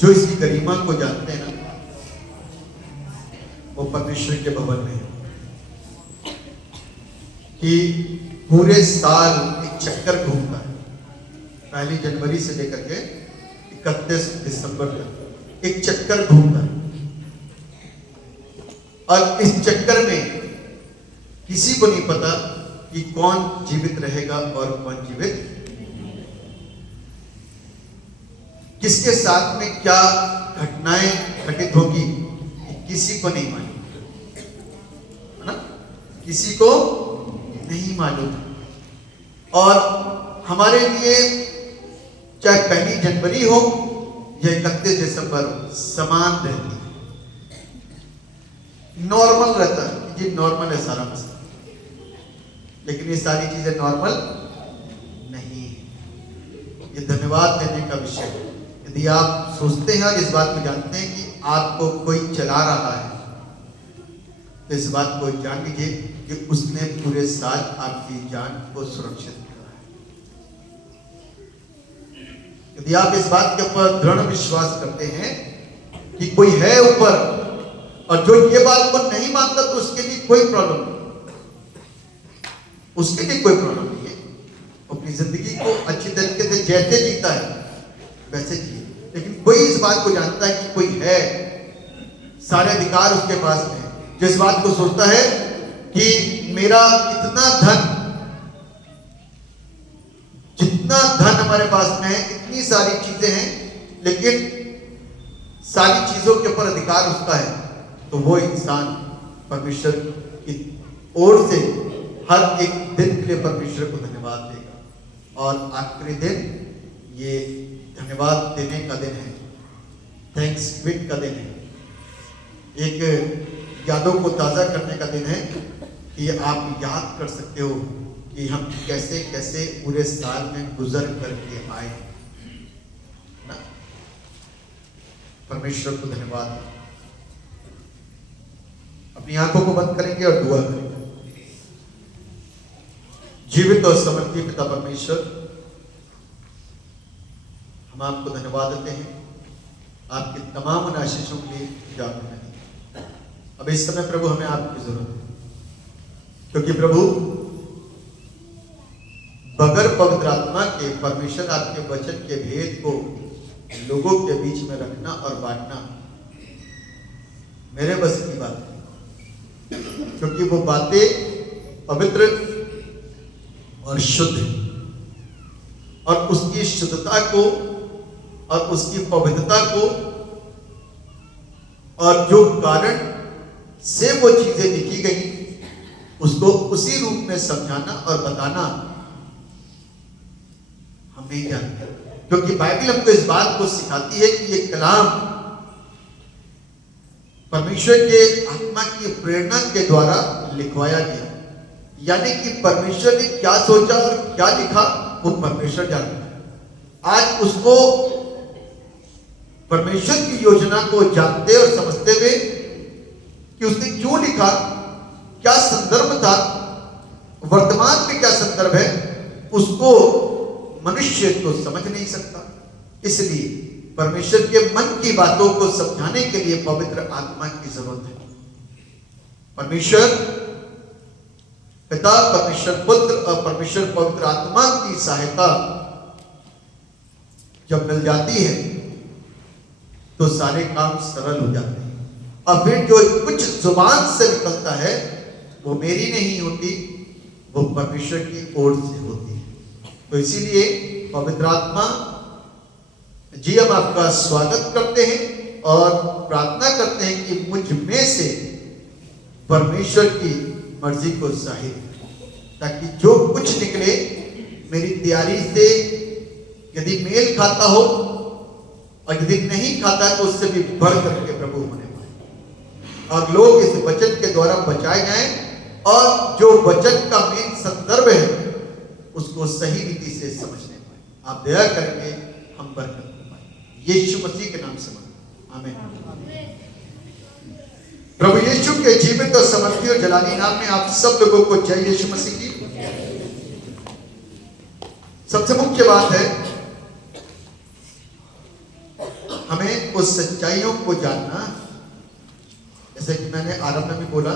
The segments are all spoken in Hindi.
जो इसकी गरिमा को जानते हैं ना, वो परमेश्वर के भवन में है कि पूरे साल एक चक्कर घूमता है, 1 जनवरी से लेकर के 31 दिसंबर तक एक चक्कर घूमता है। और इस चक्कर में किसी को नहीं पता कि कौन जीवित रहेगा और कौन जीवित, किसके साथ में क्या घटनाएं घटित होगी किसी को नहीं मालूम, है ना, किसी को नहीं मालूम। और हमारे लिए चाहे 1 जनवरी हो या 31 दिसंबर हो, समान रहती है, नॉर्मल रहता है कि नॉर्मल है सारा मसला। लेकिन ये सारी चीजें नॉर्मल नहीं है, ये धन्यवाद देने का विषय है। यदि आप सोचते हैं और इस बात को जानते हैं कि आपको कोई चला रहा है, तो इस बात को जान लीजिए कि उसने पूरे साल आपकी जान को सुरक्षित किया है। यदि आप इस बात के ऊपर दृढ़ विश्वास करते हैं कि कोई है ऊपर, और जो ये बात को नहीं मानता तो उसके लिए कोई प्रॉब्लम नहीं, उसके लिए कोई प्रॉब्लम नहीं है। अपनी जिंदगी को अच्छी तरीके से जैसे जीता है वैसे जिए। लेकिन कोई इस बात को जानता है कि कोई है, सारे अधिकार उसके पास में है, जो इस बात को सोचता है कि मेरा इतना धन, जितना धन हमारे पास में है, इतनी सारी चीजें हैं, लेकिन सारी चीजों के ऊपर अधिकार उसका है, तो वो इंसान परमेश्वर की ओर से हर एक दिन के लिए परमेश्वर को धन्यवाद देगा। और आखिरी दिन ये धन्यवाद देने का दिन है, थैंक्स गिविंग का दिन है, एक यादों को ताज़ा करने का दिन है कि आप याद कर सकते हो कि हम कैसे कैसे पूरे साल में गुजर करके आए ना। परमेश्वर को धन्यवाद। अपनी आंखों को बंद करेंगे और दुआ करेंगे। जीवित और समर्थी पिता परमेश्वर, हम आपको धन्यवाद देते हैं आपके तमाम उन आशीषों के लिए जो आपने दी। अब इस समय प्रभु हमें आपकी जरूरत है, क्योंकि प्रभु बगैर पवित्र आत्मा के परमेश्वर आपके वचन के भेद को लोगों के बीच में रखना और बांटना मेरे बस की बात है, क्योंकि वो बातें पवित्र और शुद्ध, और उसकी शुद्धता को और उसकी पवित्रता को और जो कारण से वो चीजें लिखी गई उसको उसी रूप में समझाना और बताना हम नहीं जानते, क्योंकि बाइबल हमको इस बात को सिखाती है कि ये कलाम परमेश्वर के आत्मा की प्रेरणा के द्वारा लिखवाया गया। यानी कि परमेश्वर ने क्या सोचा और क्या लिखा वो परमेश्वर जानता है। आज उसको परमेश्वर की योजना को जानते और समझते हुए कि उसने क्यों लिखा, क्या संदर्भ था, वर्तमान में क्या संदर्भ है, उसको मनुष्य तो समझ नहीं सकता। इसलिए परमेश्वर के मन की बातों को समझाने के लिए पवित्र आत्मा की जरूरत है। परमेश्वर पिता, परमेश्वर पुत्र और परमेश्वर पवित्र आत्मा की सहायता जब मिल जाती है तो सारे काम सरल हो जाते हैं। और फिर जो कुछ जुबान से निकलता है वो मेरी नहीं होती, वो परमेश्वर की ओर से होती है। तो इसीलिए पवित्र आत्मा जी, हम आपका स्वागत करते हैं और प्रार्थना करते हैं कि मुझ में से परमेश्वर की मर्जी को जाहिर, ताकि जो कुछ निकले मेरी तैयारी से यदि मेल खाता हो और यदि नहीं खाता तो उससे भी बढ़ करके प्रभु होने पाए, और लोग इस वचन के द्वारा बचाए जाएं और जो वचन का मेन संदर्भ है उसको सही रीति से समझने पाए। आप दया करेंगे, हम बरकत पाए। यीशु मसीह के नाम से आमीन। प्रभु यीशु के जीवित और समर्थी और जलाली नाम में आप सब लोगों को जय यीशु मसीह की। सबसे मुख्य बात है हमें उस सच्चाइयों को जानना, जैसे कि मैंने आरंभ में भी बोला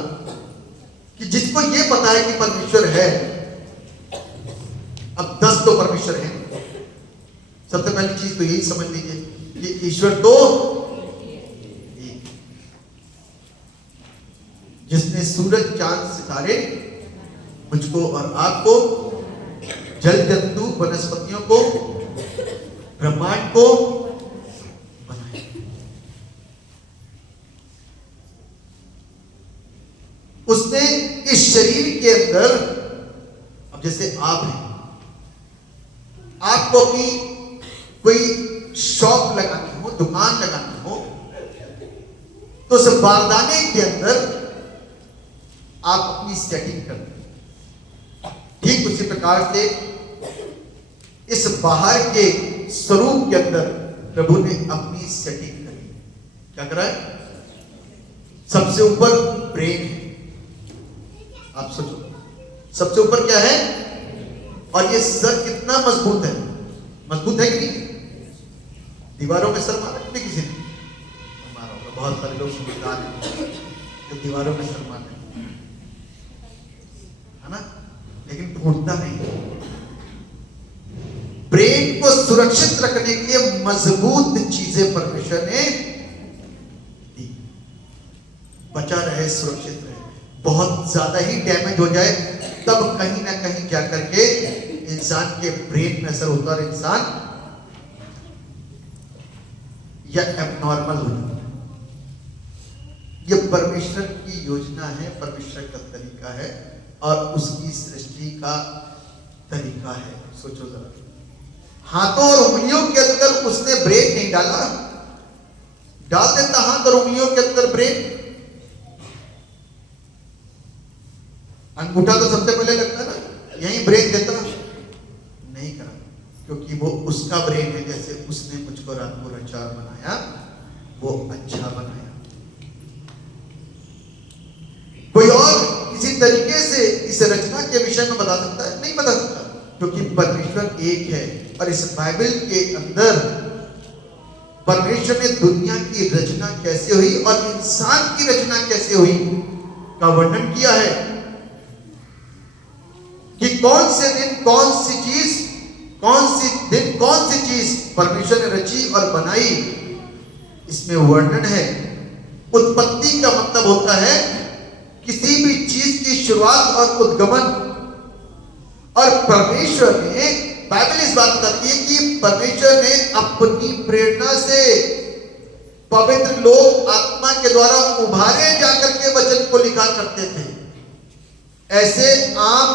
कि जिसको ये पता है कि परमेश्वर है, अब 10 तो परमेश्वर है। सबसे पहली चीज तो यही समझ लीजिए कि ईश्वर तो एक, जिसने सूरज चांद सितारे मुझको और आपको, जल जंतु वनस्पतियों को, ब्रह्मांड को बनाया। उसने इस शरीर के अंदर, अब जैसे आप हैं, आपको अपनी कोई शॉप लगानी हो, दुकान लगानी हो, तो उस बारदाने के अंदर आप अपनी सेटिंग करते हैं। ठीक उसी प्रकार से इस बाहर के स्वरूप के अंदर प्रभु ने अपनी सेटिंग करी। क्या करा है? सबसे ऊपर ब्रेन है। आप सोचो, सबसे ऊपर क्या है? और ये सर कितना मजबूत है? मजबूत है कि नहीं? दीवारों में सर मारा नहीं किसी ने? मारा होगा। बहुत सारे लोग समझदार हैं जो दीवारों में सर मारते है ना, लेकिन टूटता नहीं। ब्रेन को सुरक्षित रखने के लिए मजबूत चीजें परमेश्वर ने दी, बचा रहे, सुरक्षित रहे। बहुत ज्यादा ही डैमेज हो जाए तब कहीं ना कहीं जाकर के इंसान के ब्रेन में असर होता है और इंसान या एबनॉर्मल हो जाता है। यह परमेश्वर की योजना है, परमेश्वर का तरीका है और उसकी सृष्टि का तरीका है। सोचो जरा, हाथों और उंगलियों के अंदर उसने ब्रेन नहीं डाला। डाल देता हाथ और उंगलियों के अंदर ब्रेन, अंगूठा तो सबसे पहले लगता ना, यही ब्रेन देता नहीं करा, क्योंकि वो उसका ब्रेन है। जैसे उसने मुझको रात को रचा बनाया, वो अच्छा बनाया। कोई और किसी तरीके से इस रचना के विषय में बता सकता है? नहीं बता सकता, क्योंकि परमेश्वर एक है। और इस बाइबल के अंदर परमेश्वर ने दुनिया की रचना कैसे हुई और इंसान की रचना कैसे हुई का वर्णन किया है कि कौन से दिन कौन सी चीज, कौन सी दिन कौन सी चीज परमेश्वर ने रची और बनाई, इसमें वर्णन है। उत्पत्ति का मतलब होता है किसी भी चीज की शुरुआत और उद्गमन। और परमेश्वर ने, बाइबल इस बात बताती है कि परमेश्वर ने अपनी प्रेरणा से पवित्र लोग आत्मा के द्वारा उभारे जाकर के वचन को लिखा करते थे। ऐसे आम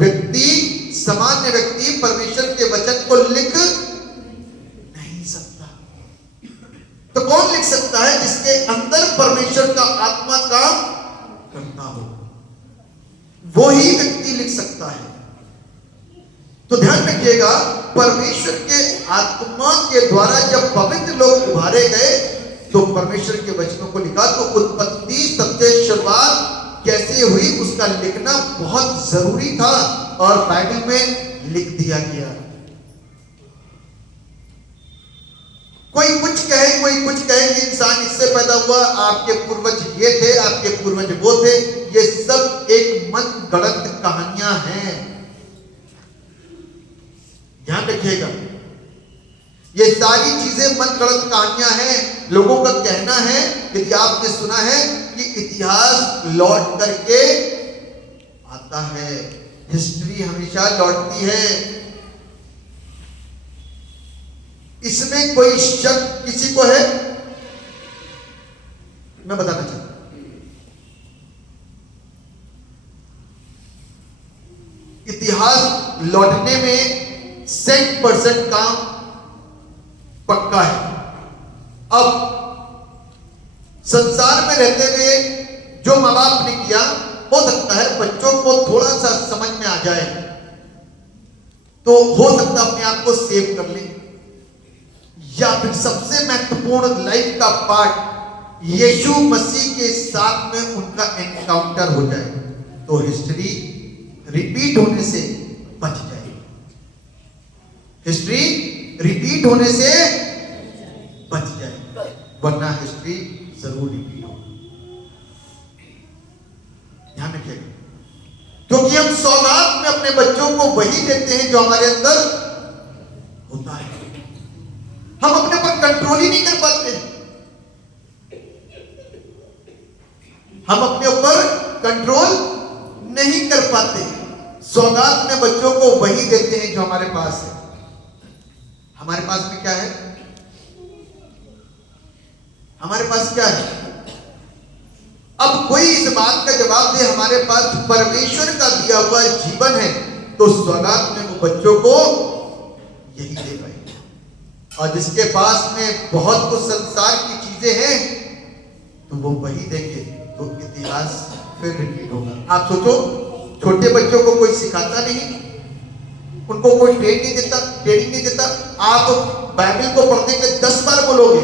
व्यक्ति, सामान्य व्यक्ति परमेश्वर के वचन को लिख नहीं सकता। तो कौन लिख सकता है? जिसके अंदर परमेश्वर का आत्मा काम करता हो, वो ही व्यक्ति लिख सकता है। तो ध्यान रखिएगा, परमेश्वर के आत्मा के द्वारा जब पवित्र लोग उभारे गए तो परमेश्वर के वचनों को लिखा। तो उत्पत्ति, सबसे शुरुआत कैसे हुई उसका लिखना बहुत जरूरी था और बाइबल में लिख दिया गया। कोई कुछ कहे, कोई कुछ कहे कि इंसान इससे पैदा हुआ, आपके पूर्वज ये थे, आपके पूर्वज वो थे, ये सब एक मन गढ़ंत कहानियां हैं। ध्यान रखिएगा, ये सारी चीजें मन गढ़ंत कहानियां हैं। लोगों का कहना है, यदि आपने सुना है कि इतिहास लौट करके आता है, हिस्ट्री हमेशा लौटती है, इसमें कोई शक किसी को है? मैं बताना चाहता हूं, इतिहास लौटने में 100% काम पक्का है। अब संसार में रहते हुए जो माँ बाप ने किया, हो सकता है बच्चों को थोड़ा सा समझ में आ जाए तो हो सकता है अपने आप को सेव कर ले, या फिर सबसे महत्वपूर्ण लाइफ का पार्ट यीशु मसीह के साथ में उनका एनकाउंटर हो जाए तो हिस्ट्री रिपीट होने से बच जाए। हिस्ट्री रिपीट होने से बच जाए। भी जरूर रिपीट होगा। ध्यान रखिएगा, क्योंकि हम सौगात में अपने बच्चों को वही देते हैं जो हमारे अंदर होता है। हम अपने पर कंट्रोल ही नहीं कर पाते, हम अपने ऊपर कंट्रोल नहीं कर पाते। सौगात में बच्चों को वही देते हैं जो हमारे पास है। हमारे पास में क्या है? हमारे पास क्या है? अब कोई इस बात का जवाब दे हमारे पास परमेश्वर का दिया हुआ जीवन है, तो सौगात में वो बच्चों को यही दे पाएंगे। और जिसके पास में बहुत कुछ संसार की चीजें हैं तो वो वही देंगे, तो इतिहास फिर रिपीट होगा। आप सोचो, छोटे बच्चों को कोई सिखाता नहीं, उनको कोई ट्रेनिंग नहीं देता। आप बाइबल को पढ़ने के 10 बार बोलोगे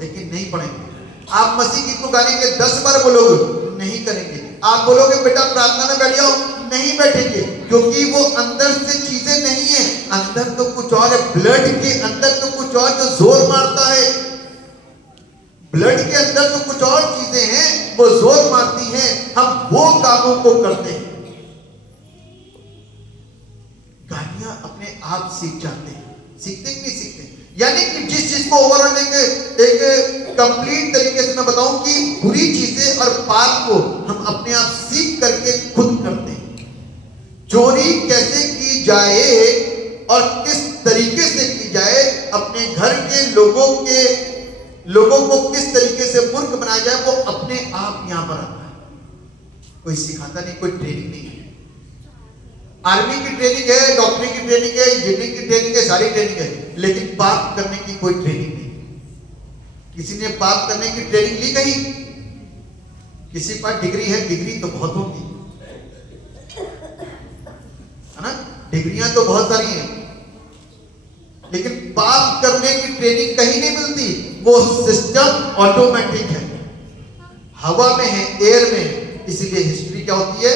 लेकिन नहीं पढ़ेंगे। आप मसीह गीत को गाने के 10 बार बोलोगे, नहीं करेंगे। आप बोलोगे बेटा प्रार्थना में बैठ जाओ, नहीं बैठेंगे, क्योंकि वो अंदर से चीजें नहीं है। अंदर तो कुछ और है, ब्लड के अंदर तो कुछ और जो जोर मारता है। ब्लड के अंदर तो कुछ और चीजें हैं, वो जोर मारती हैं। हम वो कामों को करते हैं। गालियां अपने आप सीख जाते हैं, सीखते कि नहीं सीखते? यानी कि जिस चीज को ओवरऑल एक कंप्लीट तरीके से मैं बताऊं कि बुरी चीजें और पाप को हम अपने आप सीख करके खुद करते हैं। चोरी कैसे की जाए और किस तरीके से की जाए, अपने घर के लोगों को किस तरीके से मूर्ख बनाया जाए, वो अपने आप यहां पर आता है। कोई सिखाता नहीं, कोई ट्रेनिंग नहीं है। आर्मी की ट्रेनिंग है, डॉक्टरी की ट्रेनिंग है, इंजीनियरिंग की ट्रेनिंग है, सारी ट्रेनिंग है, लेकिन पाप करने की कोई ट्रेनिंग नहीं। किसी ने पाप करने की ट्रेनिंग ली कहीं? किसी पास डिग्री है, डिग्री तो बहुत होगी, है ना? डिग्रियां तो बहुत सारी हैं, लेकिन पाप करने की ट्रेनिंग कहीं नहीं मिलती। वो सिस्टम ऑटोमेटिक है, हवा में है, एयर में है, इसीलिए हिस्ट्री क्या होती है?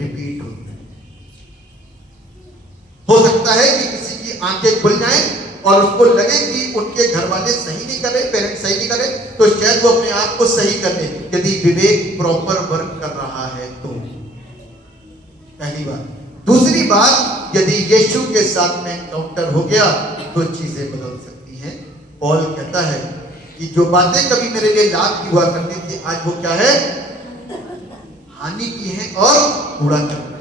रिपीट होती है। हो सकता है कि किसी की आंखें खुल जाएं और उसको लगे कि उनके घर वाले सही नहीं कर रहे, पेरेंट्स सही नहीं कर रहे, तो शायद वो अपने आप को सही कर ले, यदि विवेक प्रॉपर वर्क कर रहा है तो। पहली बात। दूसरी बात, यदि यीशु के साथ में काउंटर हो गया तो चीजें बदल सकती हैं। पॉल कहता है कि जो बातें कभी मेरे लिए लाभ की हुआ करती थी, आज वो क्या है? हानि की है और बुरा कर रही है।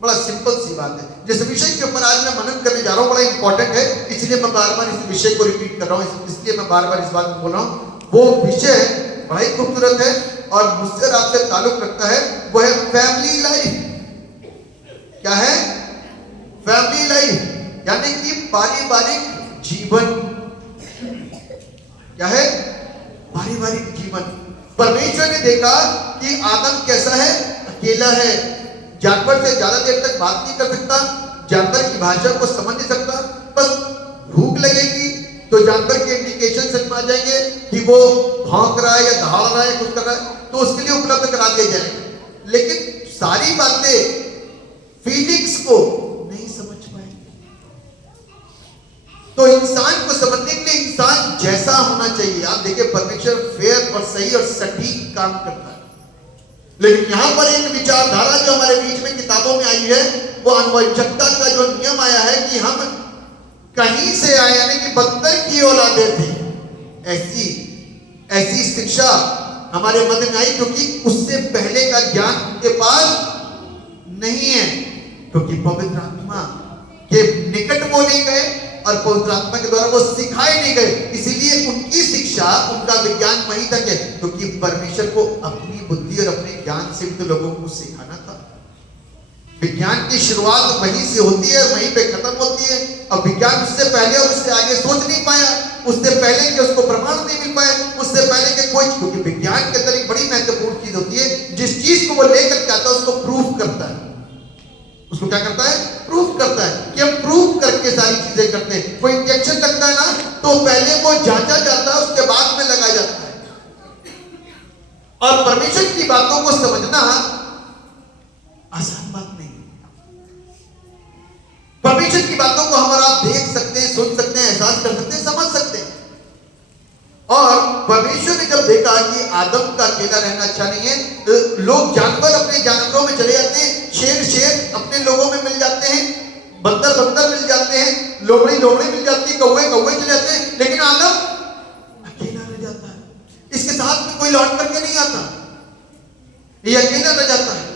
बड़ा सिंपल सी बात है। जिस विषय के ऊपर आज मैं मनन करने जा रहा हूं बड़ा इंपॉर्टेंट है, इसलिए मैं बार बार इस विषय को रिपीट कर रहा हूं, इसलिए मैं बार बार इस बात को बोल रहा हूं। वो विषय बड़ा ही खूबसूरत है और मुझसे और आपसे ताल्लुक रखता है, वो है फैमिली लाइफ। क्या है? फैमिली लाइफ, यानी कि पारिवारिक जीवन। क्या है? पारिवारिक जीवन। परमेश्वर ने देखा कि आदम कैसा है? अकेला है, जानवर से ज्यादा देर तक बात नहीं कर सकता, जानवर की भाषा को समझ नहीं सकता। बस भूख लगेगी तो जानवर के इंडिकेशन समझ में आ जाएंगे कि वो भौंक रहा है या दहाड़ रहा है, कुछ कर रहा है, तो उसके लिए उपलब्ध करा दिया जाएगा। लेकिन सारी बातें, फीलिंग्स को नहीं समझ पाएंगे। तो इंसान को समझने के लिए इंसान जैसा होना चाहिए। आप देखिए, परमेश्वर फेयर और सही और सटीक काम करता है, लेकिन यहां पर एक विचारधारा जो हमारे बीच में किताबों में आई है, वो अनवंशकता का जो नियम आया है कि हम कहीं से आए, यानी कि बदतर की औलादे थे। ऐसी शिक्षा हमारे मन में आई, क्योंकि उससे पहले का ज्ञान उनके पास नहीं है, क्योंकि पवित्र आत्मा के निकट वो नहीं गए और पवित्र आत्मा के द्वारा वो सिखाए नहीं गए। इसीलिए उनकी शिक्षा, उनका विज्ञान वहीं तक है, क्योंकि परमेश्वर को अपनी बुद्धि और अपने ज्ञान से भी तो लोगों को सिखाना था। विज्ञान की शुरुआत वहीं से होती है, वहीं पे खत्म होती है। अब विज्ञान उससे पहले और उससे आगे सोच नहीं पाया, उससे पहले कि उसको प्रमाण नहीं मिल पाए, उससे पहले कि कोई, क्योंकि विज्ञान के अंदर एक बड़ी महत्वपूर्ण चीज होती है, जिस चीज को वो लेकर के आता है उसको प्रूफ करता है। उसको क्या करता है? प्रूफ करता है कि हम प्रूफ करके सारी चीजें करते हैं। कोई इंजेक्शन लगता है ना, तो पहले वो जांचा जाता है, उसके बाद में लगाया जाता है। और परमेश्वर की बातों को समझना आसान बात नहीं। परमेश्वर की बातों को हम और आप देख सकते हैं, सुन सकते हैं, एहसास कर सकते हैं, समझ सकते हैं। और जब देखा कि आदम का अकेला रहना अच्छा नहीं है, लोग जानवर अपने जानवरों में चले जाते हैं, शेर अपने लोगों में मिल जाते हैं, बंदर मिल जाते हैं, लोमड़ी मिल जाती है, कौवे चले जाते हैं, लेकिन आदम अकेला रह जाता है। इसके साथ में कोई लौट करके नहीं आता, ये अकेला रह जाता है।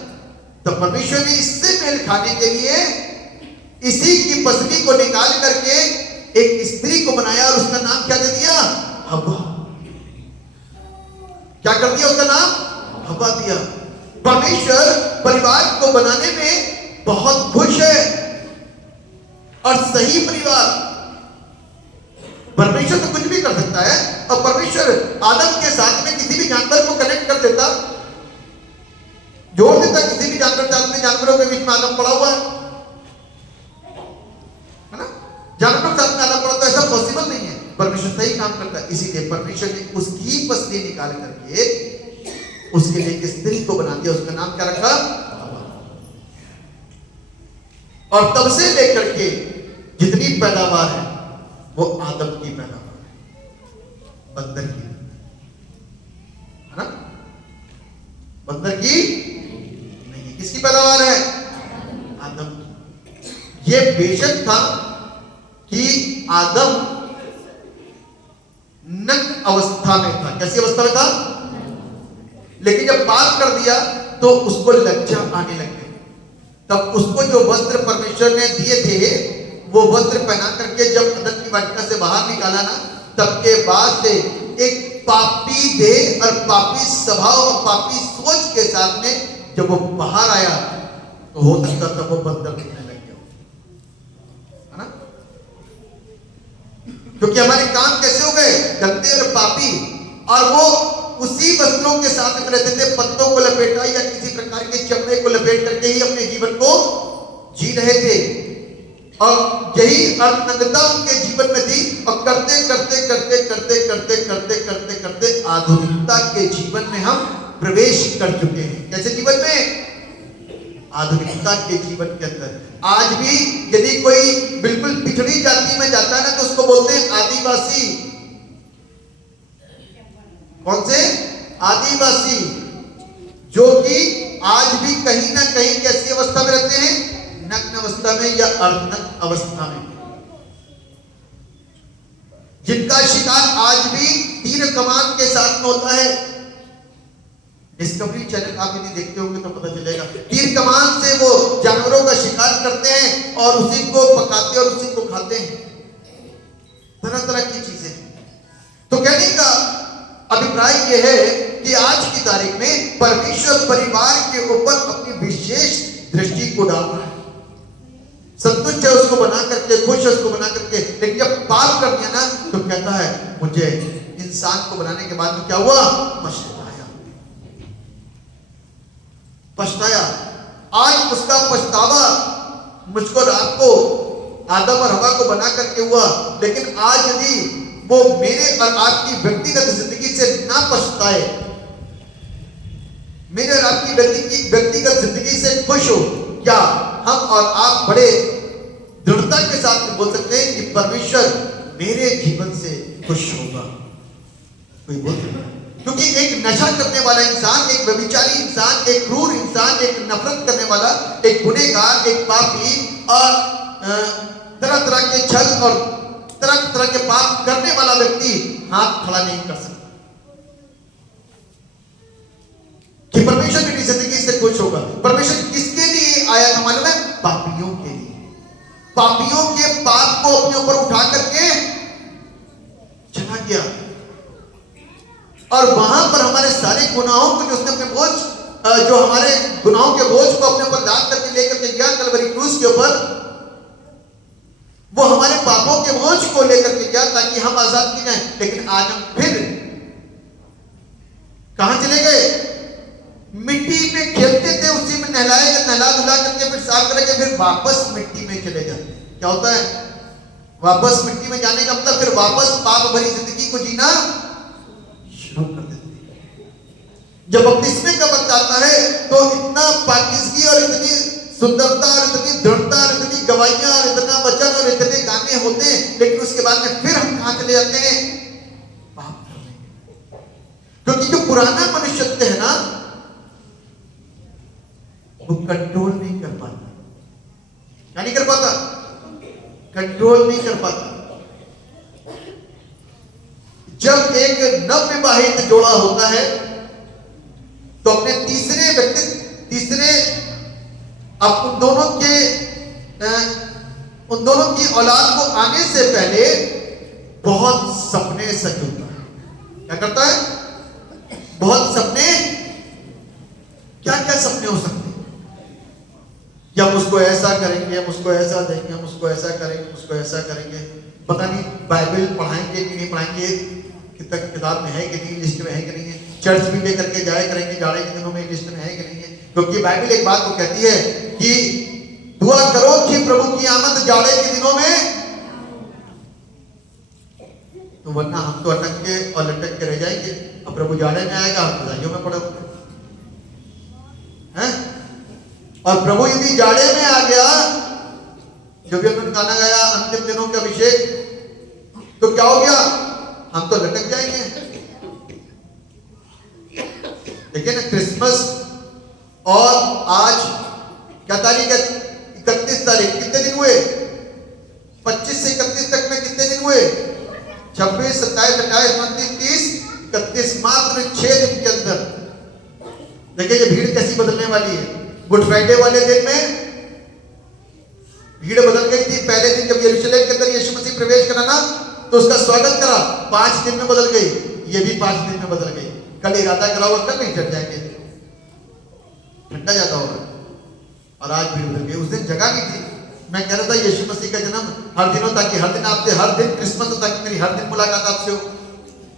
तो परमेश्वर ने इससे मेल खाने के लिए इसी की पसली को निकाल करके एक स्त्री को बनाया और उसका नाम क्या दे दिया? हव्वा। क्या कर दिया? उसका नाम हव्वा दिया। परमेश्वर परिवार को बनाने में बहुत खुश है, और सही परिवार, परमेश्वर तो कुछ भी कर सकता है, और परमेश्वर आदम के साथ में किसी भी जानवर को कनेक्ट कर देता, जोड़ देता किसी भी जानवर साथ में। जानवरों के बीच में आदम पड़ा हुआ है ना, जानवरों के साथ में आदम पड़ा, तो ऐसा पॉसिबल नहीं है। परमेश्वर सही काम करता है, इसीलिए परमेश्वर ने उसकी पसली निकाल करके उसके लिए एक स्त्री को बना दिया, उसका नाम क्या रखा? और तब से लेकर के जितनी पैदावार है वो आदम की पैदावार है, बंदर की, है ना? बंदर की नहीं, किसकी पैदावार है? आदम की। ये बेशक था कि आदम नग्न अवस्था में था। कैसी अवस्था में था? लेकिन जब पाप कर दिया तो उसको लज्जा आने लग गई। तब उसको जो वस्त्र परमेश्वर ने दिए थे वो वस्त्र पहना करके जब अदन की वाटिका से बाहर निकाला ना, तब के बाद से एक पापी देह और पापी स्वभाव और पापी सोच के साथ में जब वो बाहर आया तो हो सकता था वो बंदर दिखने लग गया, है ना? क्योंकि हमारे काम कैसे हो गए? गंदे और पापी, और वो उसी वस्त्रों के साथ में रहते थे, पत्तों को लपेटा या किसी प्रकार के चमड़े को लपेट करके ही अपने जीवन को जी रहे थे, और यही अर्धनग्नता उनके जीवन में थी। और करते करते आधुनिकता के जीवन में हम प्रवेश कर चुके हैं। कैसे जीवन में? आधुनिकता के जीवन के अंदर आज भी यदि कोई बिल्कुल पिछड़ी जाति में जाता है ना, तो उसको बोलते हैं आदिवासी। कौन से? आदिवासी, जो कि आज भी कहीं ना कहीं कैसी अवस्था में रहते हैं? नग्न अवस्था में या अर्धनग्न अवस्था में, जिनका शिकार आज भी तीर कमान के साथ में होता है। डिस्कवरी चैनल आप यदि देखते होंगे तो पता चलेगा, तीर कमान से वो जानवरों का शिकार करते हैं और उसी को पकाते और उसी को खाते हैं, तरह तरह की चीजें। तो कहने का अभिप्राय यह है कि आज की तारीख में परमेश्वर परिवार के ऊपर अपनी विशेष दृष्टि को डाल रहा है। संतुष्ट है उसको बना करके, खुश है उसको बना करके, लेकिन जब पाप कर दिया ना तो कहता है मुझे इंसान को बनाने के बाद में क्या हुआ? पछताया। आज उसका पछतावा मुझको रात को आदम और हवा को बना करके हुआ, लेकिन आज यदि वो मेरे और आपकी व्यक्तिगत जिंदगी से ना पछताए, मेरे और आपकी व्यक्तिगत जिंदगी से खुश हो, क्या हम और आप बड़े दृढ़ता के साथ बोल सकते हैं कि परमेश्वर मेरे जीवन से खुश होगा? कोई बोल सकता है? क्योंकि एक नशा करने वाला इंसान, एक व्यभिचारी इंसान, एक क्रूर इंसान, एक नफरत करने वाला, एक गुनहगार, एक पापी और तरह तरह के छल और तरह तरह के पाप करने वाला व्यक्ति हाथ खड़ा नहीं कर सकता कि परमेश्वर मेरी जिंदगी से खुश होगा। परमेश्वर किसके लिए आया था मालूम है? पापियों के लिए। पापियों के पाप को अपने ऊपर उठा करके चला गया, और वहां पर हमारे सारे गुनाहों को जो उसने अपने बोझ, जो हमारे गुनाहों के बोझ को अपने ऊपर लाद करके लेकर के गया कलवरी क्रूस के ऊपर, वो हमारे पापों के बोझ को लेकर के गया ताकि हम आजाद किए जाएं। लेकिन आज हम फिर कहां चले गए? मिट्टी में खेलते थे, उसी में नहला धुला करके फिर साफ करके फिर वापस मिट्टी में चले जाते। क्या होता है? वापस मिट्टी में जाने का मतलब फिर वापस पाप भरी जिंदगी को जीना शुरू कर देते। जब बपतिस्मे का वक्त आता है तो इतना पाकिज़गी और इतनी सुंदरता और इतनी दृढ़ता और इतनी गवाहियां और इतना वचन और इतने गाने होते हैं, लेकिन उसके बाद में फिर हम कहां चले जाते हैं? पाप करने। क्योंकि जो पुराना मनुष्यत्व है ना, वो कंट्रोल नहीं कर पाता। क्या नहीं कर पाता? कंट्रोल नहीं कर पाता। जब एक नवविवाहित जोड़ा होता है तो अपने तीसरे अब उन दोनों की औलाद को आने से पहले बहुत सपने सजोता है। क्या करता है? बहुत सपने। क्या क्या सपने हो सकते हैं कि हम उसको ऐसा करेंगे, हम उसको ऐसा देंगे, हम उसको ऐसा करेंगे, उसको ऐसा करेंगे। पता नहीं बाइबल पढ़ाएंगे कि नहीं पढ़ाएंगे, किताब में है कि नहीं, लिस्ट में है कि नहीं है, चर्च भी लेकर के जाया करेंगे जाड़े के दिनों में, लिस्ट में है कि नहीं है। क्योंकि बाइबल एक बात को कहती है कि दुआ करो कि प्रभु की आमद जाड़े के दिनों में, तो वरना हम तो अटक के और लटक के रह जाएंगे। अब प्रभु जाड़े में आएगा, हम बधाइयों में पड़े हैं। और प्रभु यदि जाड़े में आ गया, जो भी अपन गाना गाया अंतिम दिनों के अभिषेक, तो क्या हो गया? हम तो लटक जाएंगे। देखिए ना, क्रिसमस और आज क्या तारीख है? 31 तारीख। कितने दिन हुए? 25 से 31 तक में कितने दिन हुए? 26, 27, 28, 29, 30, 31, मात्र 6 दिन के अंदर। देखिए ये भीड़ कैसी बदलने वाली है। गुड फ्राइडे वाले दिन में भीड़ बदल गई थी। पहले दिन जब यरूशलेम के अंदर यीशु मसीह प्रवेश करा ना, तो उसका स्वागत करा, 5 दिन में बदल गई। ये भी 5 दिन में बदल गई। कल इरादा करा हुआ, कल नहीं चढ़ जाएंगे, ठंडा ज्यादा होगा। और आज भीड़ बदल गई। उस दिन जगह नहीं थी। मैं कह रहा था यीशु मसीह का जन्म हर दिन हो, ताकि हर दिन आपसे, हर दिन क्रिसमस हो, ताकि मेरी हर दिन मुलाकात आपसे हो।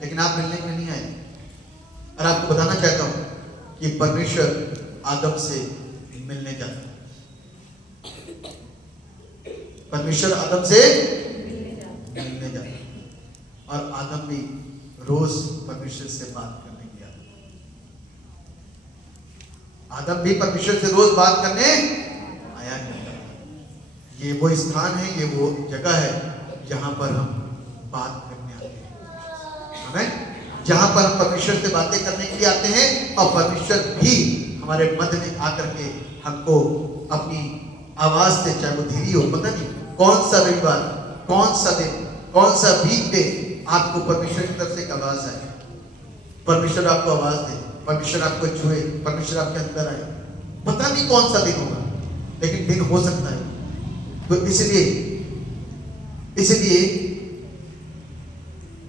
लेकिन आप मिलने के लिए नहीं आए। और आपको बताना चाहता हूं कि परमेश्वर आदम से मिलने जाता है। परमेश्वर आदम से मिलने जाता है। और आदम भी रोज परमेश्वर से बात करने गया। आदम भी परमेश्वर से रोज बात करने आया करता है। ये वो स्थान है, ये वो जगह है जहां पर हम बात करने आते हैं। हमें जहां पर हम परमेश्वर से बातें करने के लिए आते हैं, और परमेश्वर भी हमारे मध्य में आकर के हमको अपनी आवाज से, चाहे वो धीरे हो, पता नहीं कौन सा रविवार, कौन सा दिन, कौन सा वीकडे आपको परमेश्वर की तरफ से एक आवाज आए, परमेश्वर आपको आवाज दे, परमेश्वर आपको छुए, परमेश्वर आपके अंदर आए। पता नहीं कौन सा दिन होगा, लेकिन दिन हो सकता है। तो इसलिए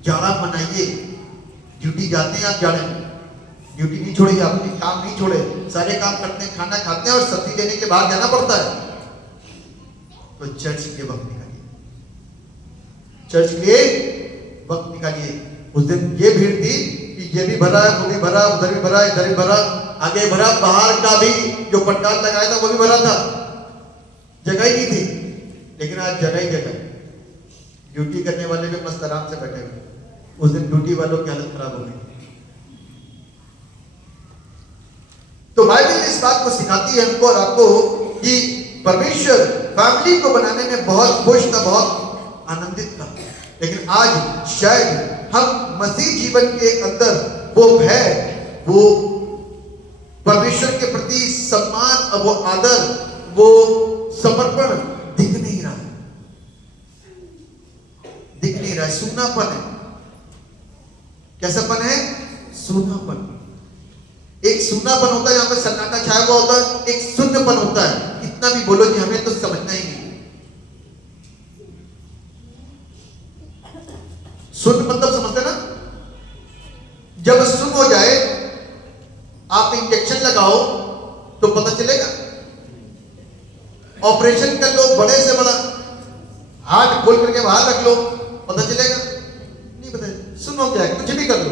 जाड़ा मनाइए। ड्यूटी जाते हैं आप जाड़े में, ड्यूटी नहीं छोड़ी आपने, काम नहीं छोड़े, सारे काम करते हैं, खाना खाते हैं और सब्जी लेने के बाद जाना पड़ता है। तो चर्च के वक्त निकालिए, चर्च के लिए वक्त निकालिए। उस दिन ये भीड़ थी कि ये भी भरा है, वो भी भरा, उधर भी भरा, इधर भी भरा, आगे भरा, बाहर का भी जो पंडाल लगाया था वो भी भरा था, जगह ही नहीं थी। लेकिन आज जगह ही जगह, ड्यूटी करने वाले भी मस्त आराम से बैठे हुए। उस दिन ड्यूटी वालों की हालत खराब हो गई। तो बाइबल इस बात को सिखाती है हमको और आपको कि परमेश्वर फैमिली को बनाने में बहुत खुश था, बहुत आनंदित था। लेकिन आज शायद हम मसीह जीवन के अंदर वो भय, वो परमेश्वर के प्रति सम्मान, वो आदर, वो समर्पण दिख नहीं रहा है, दिख नहीं रहा है। सूनापन है। कैसापन है? सूनापन। एक सूनापन होता है जहां पर सन्नाटा छाया हुआ होता है, एक शून्यपन होता है। कितना भी बोलो कि हमें तो समझना ही नहीं। शून्य मतलब समझते ना? जब शून्य हो जाए, आप इंजेक्शन लगाओ तो पता चलेगा। ऑपरेशन कर लो, बड़े से बड़ा हार्ट खोल करके बाहर रख लो, पता चलेगा? नहीं पता। सुनो क्या है, कुछ भी कर लो।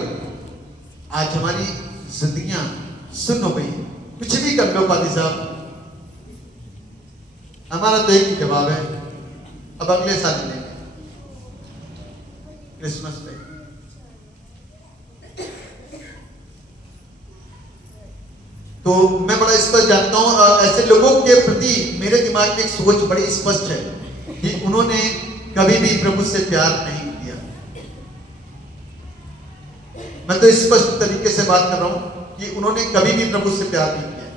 आज हमारी जिंदगियां सुन हो गई, कुछ भी कर लो पादी साहब। हमारा तो एक ही जवाब है, अब अगले साल लेंगे क्रिसमस पे। तो मैं बड़ा स्पष्ट जानता हूं, और ऐसे लोगों के प्रति मेरे दिमाग में एक सोच बड़ी स्पष्ट है कि उन्होंने कभी भी प्रभु से प्यार नहीं किया। मैं तो स्पष्ट तरीके से बात कर रहा हूं कि उन्होंने कभी भी प्रभु से प्यार नहीं किया।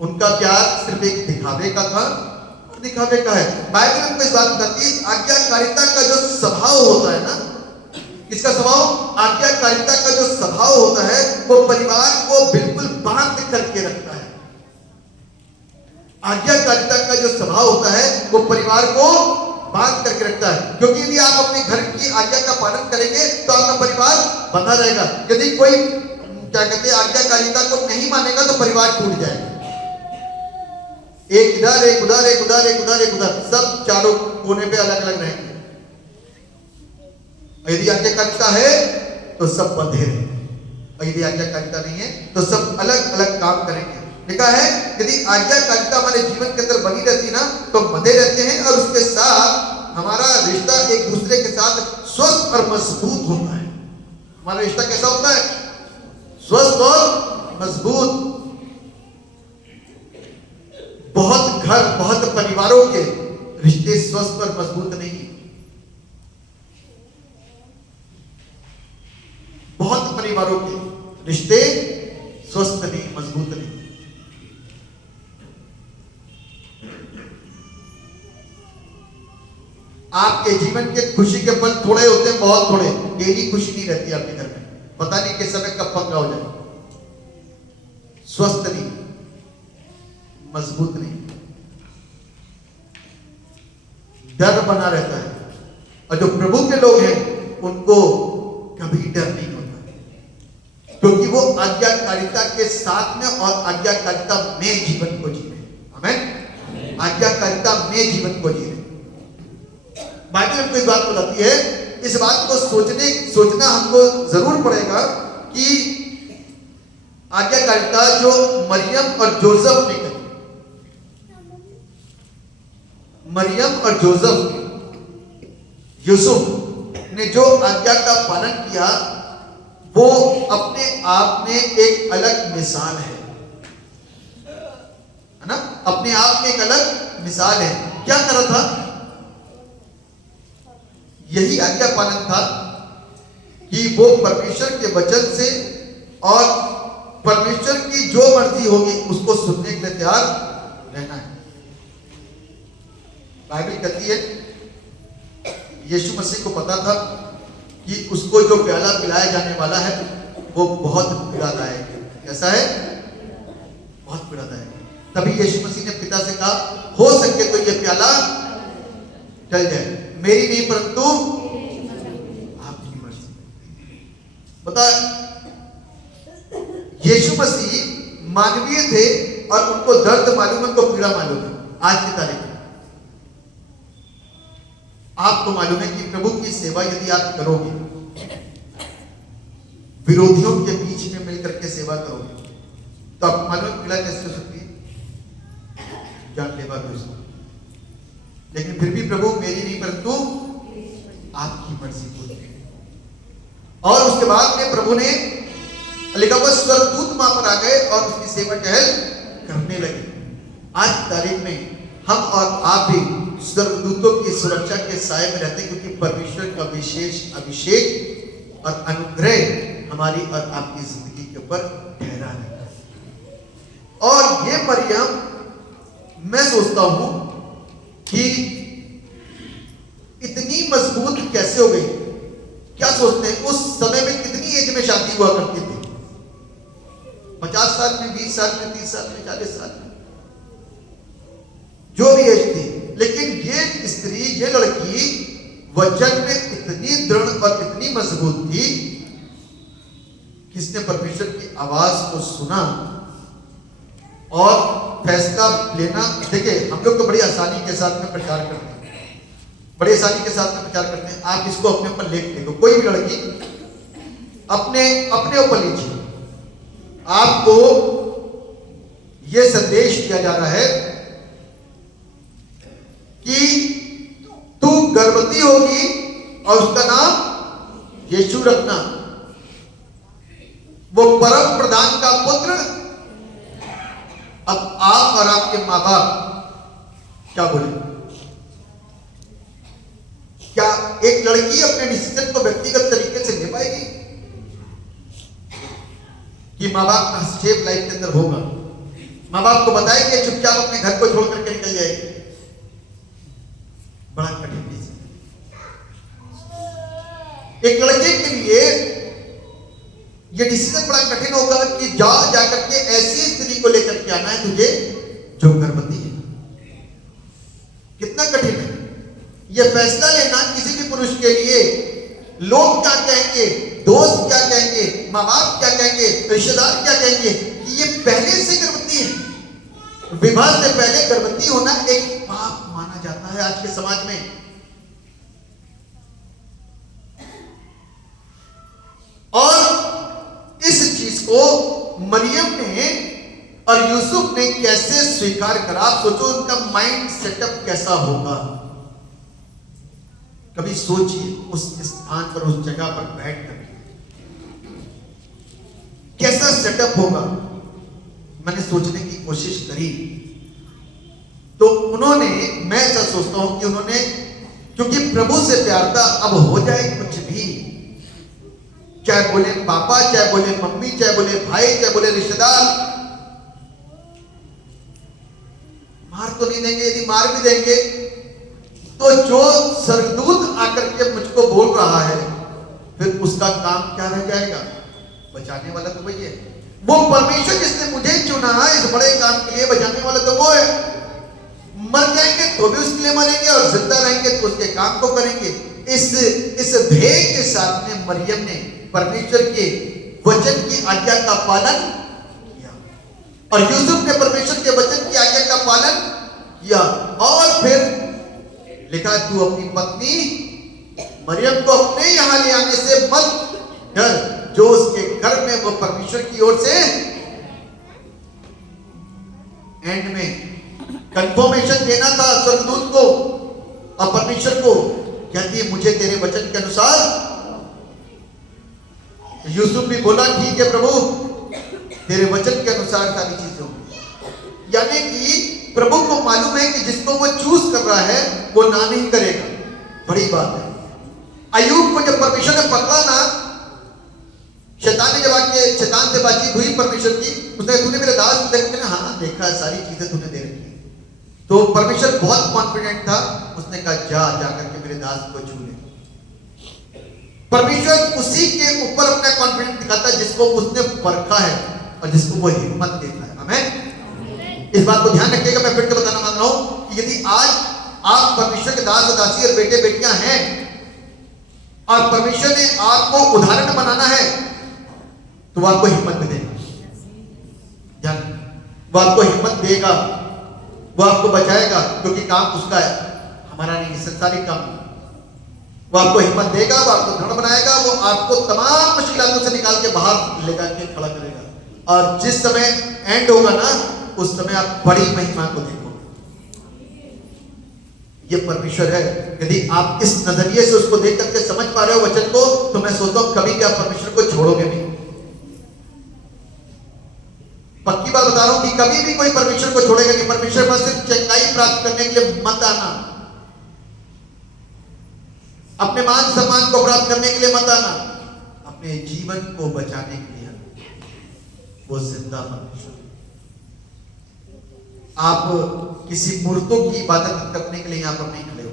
उनका प्यार सिर्फ एक दिखावे का था, और दिखावे का है। बाइबल हमको इस बात बताती है, आज्ञाकारिता का जो स्वभाव होता है ना, इसका स्वभाव, आज्ञाकारिता का जो स्वभाव होता है वो परिवार को बिल्कुल बांध करके रखता है। आज्ञाकारिता का जो स्वभाव होता है वो परिवार को बांध करके रखता है, क्योंकि यदि आप अपने घर की आज्ञा का पालन करेंगे तो आपका परिवार बंधा रहेगा। यदि कोई क्या कहते हैं आज्ञाकारिता को नहीं मानेगा तो परिवार टूट जाएगा। एक इधर, एक उधर, एक उधर, एक उधर, एक उधर, सब चारों कोने पे अलग अलग रहेंगे। यदि आज्ञाकारिता है तो सब बंधे रहेंगे, और यदि आज्ञाकारिता नहीं है तो सब अलग अलग काम करेंगे। लिखा है यदि आज्ञाकारिता हमारे जीवन के अंदर बनी रहती ना तो बंधे रहते हैं, और उसके साथ हमारा रिश्ता एक दूसरे के साथ स्वस्थ और मजबूत होता है। हमारा रिश्ता कैसा होता है? स्वस्थ और मजबूत। बहुत घर, बहुत परिवारों के रिश्ते स्वस्थ और मजबूत नहीं है। बहुत परिवारों के रिश्ते स्वस्थ नहीं, मजबूत नहीं। आपके जीवन के खुशी के पल थोड़े होते हैं, बहुत थोड़े। डेली खुशी नहीं रहती आपके घर में, पता नहीं किस समय कब पंगा हो जाए। स्वस्थ नहीं, मजबूत नहीं, डर बना रहता है। और जो प्रभु के लोग हैं उनको कभी डर नहीं होता, क्योंकि वो आज्ञाकारिता के साथ में और आज्ञाकारिता में जीवन को जी रहे हैं। आमीन। आज्ञाकारिता में जीवन को जी रहे हैं। बाइबल हमको इस बात को बताती है। इस बात को सोचना हमको जरूर पड़ेगा कि आज्ञाकारिता जो मरियम और जोसेफ ने करी, मरियम और जोसेफ, यूसुफ ने जो आज्ञा का पालन किया वो अपने आप में एक अलग मिसाल है ना? अपने आप में एक अलग मिसाल है। क्या करा था? यही आज्ञा पालन था कि वो परमेश्वर के वचन से और परमेश्वर की जो मर्जी होगी उसको सुनने के लिए तैयार रहना है। बाइबल कहती है यीशु मसीह को पता था कि उसको जो प्याला पिलाया जाने वाला है वो बहुत पीड़ादायक है। कैसा है? बहुत पीड़ादायक है। तभी यीशु मसीह ने पिता से कहा, हो सके तो ये प्याला टल जाए, मेरी नहीं परंतु आपकी मर्जी। बता, यीशु मसीह मानवीय थे और उनको दर्द मालूम है, उनको पीड़ा मालूम है। आज की तारीख में आपको मालूम है कि प्रभु की सेवा यदि आप करोगे, विरोधियों के बीच में मिलकर के सेवा करोगे, तो आपको मालूम है पीड़ा कैसे हो सकती है? जानलेवा भी हो सकती है। लेकिन फिर भी प्रभु मेरी नहीं परंतु आपकी मर्जी पूरी। और उसके बाद में प्रभु ने लिखा हुआ स्वर्गदूत वहां पर आ गए और उसकी सेवा टहल करने लगे। आज की तारीख में हम और आप भी स्वर्गदूतों की सुरक्षा के साए में रहते हैं, क्योंकि परमेश्वर का विशेष अभिषेक और अनुग्रह हमारी और आपकी जिंदगी के ऊपर ठहरा रहता है। और ये मरियम, मैं सोचता हूं कि इतनी मजबूत कैसे हो गई? क्या सोचते हैं उस समय में कितनी एज में शादी हुआ करती थी? 50 साल में, 20 साल में, 30 साल में, 40 साल में, जो भी एज थी। लेकिन ये स्त्री, ये लड़की वचन में इतनी दृढ़ और इतनी मजबूत थी, किसने परमेश्वर की आवाज को सुना और फैसला लेना। देखिए, हम लोग तो बड़ी आसानी के साथ में प्रचार करते हैं, बड़ी आसानी के साथ में प्रचार करते हैं। आप इसको अपने ऊपर ले लो, कोई भी लड़की अपने ऊपर लीजिए। आपको यह संदेश दिया जा रहा है कि तू गर्भवती होगी और उसका नाम यीशु रखना, वो परम प्रधान का पुत्र। अब आप और आपके मां बाप क्या बोले? क्या एक लड़की अपने डिसीजन को व्यक्तिगत तरीके से ले पाएगी कि माँ बाप का हस्तक्षेप लाइफ के अंदर होगा? माँ बाप को बताएंगे, चुपचाप अपने घर को छोड़ करके निकल जाएगी? बड़ा कठिन चीज है। एक लड़के के लिए ये डिसीजन बड़ा कठिन होगा कि जाकर के ऐसी स्त्री को लेकर के आना है तुझे जो गर्भवती है। कितना कठिन है ये फैसला लेना किसी भी पुरुष के लिए। लोग क्या कहेंगे, दोस्त क्या कहेंगे, माँ बाप क्या कहेंगे, रिश्तेदार क्या कहेंगे कि ये पहले से गर्भवती है। विवाह से पहले गर्भवती होना एक पाप माना जाता है आज के समाज में। और इस चीज को मरियम ने और यूसुफ ने कैसे स्वीकार करा? आप सोचो उनका माइंड सेटअप कैसा होगा। कभी सोचिए उस स्थान पर, उस जगह पर बैठ कर कैसा सेटअप होगा। मैंने सोचने की कोशिश करी तो उन्होंने, मैं ऐसा सोचता हूं कि उन्होंने, क्योंकि प्रभु से प्यार था, अब हो जाए कुछ भी, चाहे बोले पापा, चाहे बोले मम्मी, चाहे बोले भाई, चाहे बोले रिश्तेदार, मार तो नहीं देंगे। यदि मार भी देंगे तो जो स्वर्गदूत आकर के मुझको बोल रहा है फिर उसका काम क्या रह जाएगा? बचाने वाला तो वही है। वो परमेश्वर जिसने मुझे चुना है इस बड़े काम के लिए, बचाने वाला तो वो है। मर जाएंगे तो भी उसके लिए मरेंगे और जिंदा रहेंगे तो उसके काम को करेंगे। इस ध्येय के साथ में मरियम ने परमेश्वर के वचन की आज्ञा का पालन किया और यूसुफ ने परमेश्वर के वचन की आज्ञा का पालन किया। और फिर लिखा, तू अपनी पत्नी मरियम को अपने यहां ले आने से मत डर, जो उसके घर में वो परमेश्वर की ओर से एंड में कंफर्मेशन देना था स्वर्गदूत को और परमेश्वर को। कहती है मुझे तेरे वचन के अनुसार। यूसुफ भी बोला ठीक है प्रभु, तेरे वचन के अनुसार सारी चीजें होंगी। यानी कि प्रभु को मालूम है कि जिसको वो चूज कर रहा है वो ना नहीं करेगा। बड़ी बात है। अय्यूब को जब परमेश्वर ने पकड़ा ना, शैतान ने जब आके शैतान से बातचीत हुई परमेश्वर की, उसने, तूने मेरे दास को देख के, हाँ देखा सारी चीजें तूने दे रखी है। तो परमेश्वर बहुत कॉन्फिडेंट था, उसने कहा जा करके मेरे दास को छू ले। परमेश्वर उसी के ऊपर अपना कॉन्फिडेंस दिखाता है जिसको उसने परखा है और जिसको वो हिम्मत देता है। आमीन। इस बात को ध्यान रखिएगा। मैं फिर से बताना मान रहा हूं कि यदि आज आप परमेश्वर के दास और दासी और बेटे बेटियां हैं और परमेश्वर ने आपको उदाहरण बनाना है तो वो आपको हिम्मत देगा। वो आपको हिम्मत देगा, वो आपको बचाएगा, क्योंकि काम उसका है, हमारा नहीं, संसारिक काम। वो आपको हिम्मत देगा, वो आपको दृढ़ बनाएगा, वो आपको तमाम मुश्किलों से निकाल के बाहर लेकर के खड़ा करेगा। और जिस समय एंड होगा ना, उस समय आप बड़ी महिमा को देखोगे। ये परमेश्वर है। यदि आप इस नजरिए से उसको देख करके समझ पा रहे हो वचन को, तो मैं सोचता हूं कभी भी आप परमेश्वर को छोड़ोगे नहीं। पक्की बात बता रहा हूं कि कभी भी कोई परमेश्वर को छोड़ेगा नहीं। परमेश्वर पर सिर्फ चंगाई प्राप्त करने के लिए मत आना, अपने मान सम्मान को प्राप्त करने के लिए मत आना, अपने जीवन को बचाने के लिए आना। वो जिंदा परमेश्वर। आप किसी मूर्तों की इबादत करने के लिए यहां पर नहीं खड़े हो,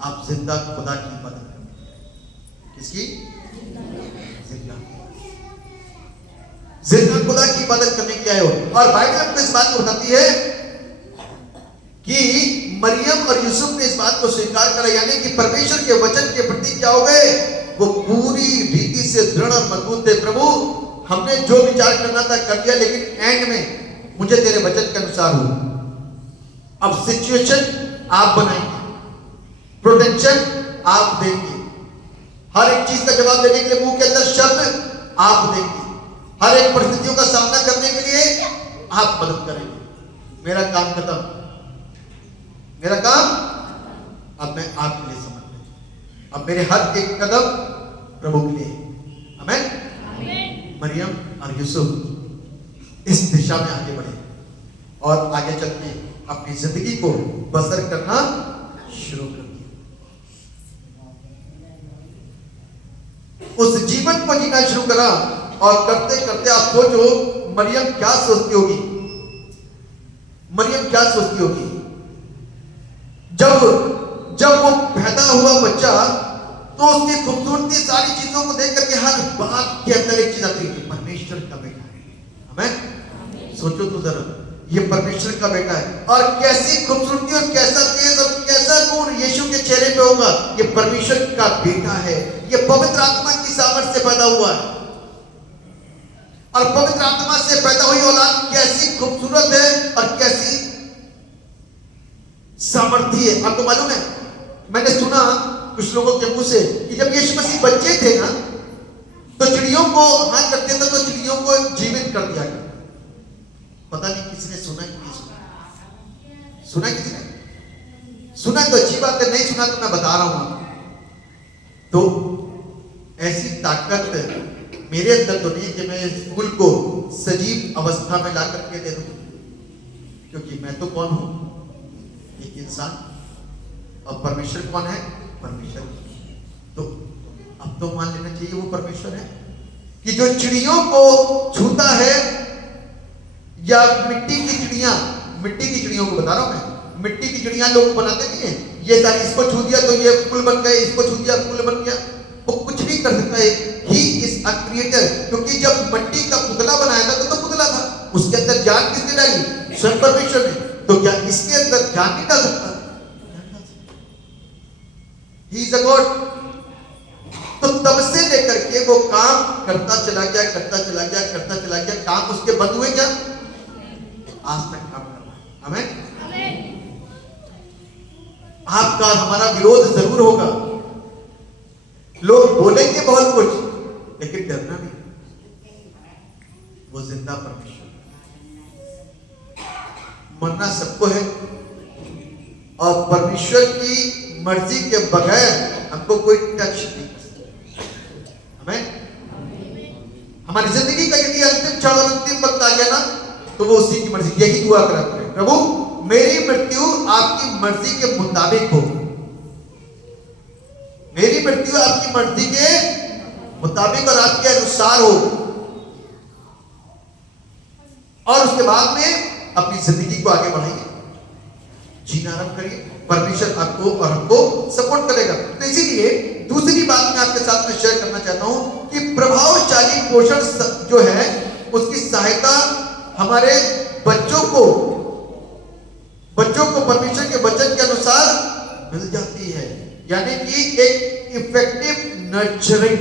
आप जिंदा खुदा की इबादत करते। किसकी? जिंदा खुदा की इबादत करने के लिए आए हो। और बाइबल हमको इस बात को बताती है कि मरियम और यूसुफ ने इस बात को स्वीकार करा, यानी कि परमेश्वर के वचन के प्रति क्या हो गए? वो पूरी रीति से दृढ़ और मजबूत थे। प्रभु, हमने जो विचार करना था कर लिया, लेकिन एंड में मुझे तेरे वचन के अनुसार हो। अब सिचुएशन आप बनाएंगे, प्रोटेक्शन आप देंगे, हर एक चीज का जवाब देने के लिए मुंह के अंदर शब्द आप देंगे, हर एक परिस्थितियों का सामना करने के लिए आप मदद करेंगे। मेरा काम खत्म, मेरा काम अब मैं आपके लिए समर्पित। अब मेरे हर एक कदम प्रभु के लिए। आमीन। मरियम और यूसुफ इस दिशा में आगे बढ़े और आगे चल के अपनी जिंदगी को बसर करना शुरू कर दिया। उस जीवन को जीना शुरू करा। और करते करते आप सोचो मरियम क्या सोचती होगी, मरियम क्या सोचती होगी जब वो पैदा हुआ बच्चा, तो उसकी खूबसूरती सारी चीजों को देख करके हर बात के अंदर एक चीज आती है, परमेश्वर का बेटा है। हमें सोचो तो जरा, ये परमेश्वर का बेटा है और कैसी खूबसूरती और कैसा तेज और कैसा नूर यीशु के चेहरे पे होगा। ये परमेश्वर का बेटा है, ये पवित्र आत्मा की सामर्थ से पैदा हुआ है। और पवित्र आत्मा से पैदा हुई औलाद कैसी खूबसूरत है और कैसी सामर्थी है। आपको मालूम है, मैंने सुना कुछ लोगों के मुंह से कि जब यीशु मसीह बच्चे थे ना, तो चिड़ियों को हाथ करते थे तो चिड़ियों को जीवित कर दिया गया। पता नहीं किसने सुना कि नहीं सुना, सुना किसने सुना? तो अच्छी बात है, नहीं सुना तो मैं बता रहा हूं। तो ऐसी ताकत मेरे अंदर तो नहीं कि मैं इस फूल को सजीव अवस्था में ला करके दे दूं, क्योंकि मैं तो कौन हूं, एक इंसान। और परमेश्वर कौन है? परमेश्वर। तो अब तो मान लेना चाहिए वो परमेश्वर है कि जो चिड़ियों को छूता है, या मिट्टी की चिड़ियों को बता रहा हूं मैं, मिट्टी की चिड़िया लोग बनाते नहीं है, ये सारी इसको छू दिया तो ये फूल बन गए, इसको छू दिया फूल बन गया। वो कुछ नहीं कर सकता है, ही इज अ क्रिएटर। क्योंकि जब मिट्टी का पुतला बनाया था तो पुतला था, उसके अंदर जान किसने डाली? स्वयं परमेश्वर ने। तो क्या इसके अंदर जान नहीं डाल सकता? He is a God. तो तब से लेकर के वो काम करता चला गया, काम उसके बंद हुए क्या? आज तक काम कर रहा है। हमें आपका हमारा विरोध जरूर होगा, लोग बोलेंगे बहुत कुछ, लेकिन डरना नहीं। वो जिंदा परमेश्वर, मरना सबको है और परमेश्वर की मर्जी के बगैर हमको कोई टच नहीं कर सकता। हमें हमारी जिंदगी का यदि अंतिम क्षण और अंतिम वक्त आ गया ना, तो वो उसी की मर्जी। यही दुआ करा करें, प्रभु मेरी मृत्यु आपकी मर्जी के मुताबिक हो, मेरी मृत्यु आपकी मर्जी के मुताबिक और आपके अनुसार हो। और उसके बाद में अपनी जिंदगी को आगे बढ़ाइए, जीना आरंभ करिए। परमेश्वर आपको और हमको सपोर्ट करेगा। तो इसीलिए दूसरी बात मैं आपके साथ में शेयर करना चाहता हूं कि प्रभावशाली पोषण जो है, उसकी सहायता हमारे बच्चों को परमेश्वर के वचन के अनुसार मिल जाती है। यानी कि एक इफेक्टिव नर्चरिंग।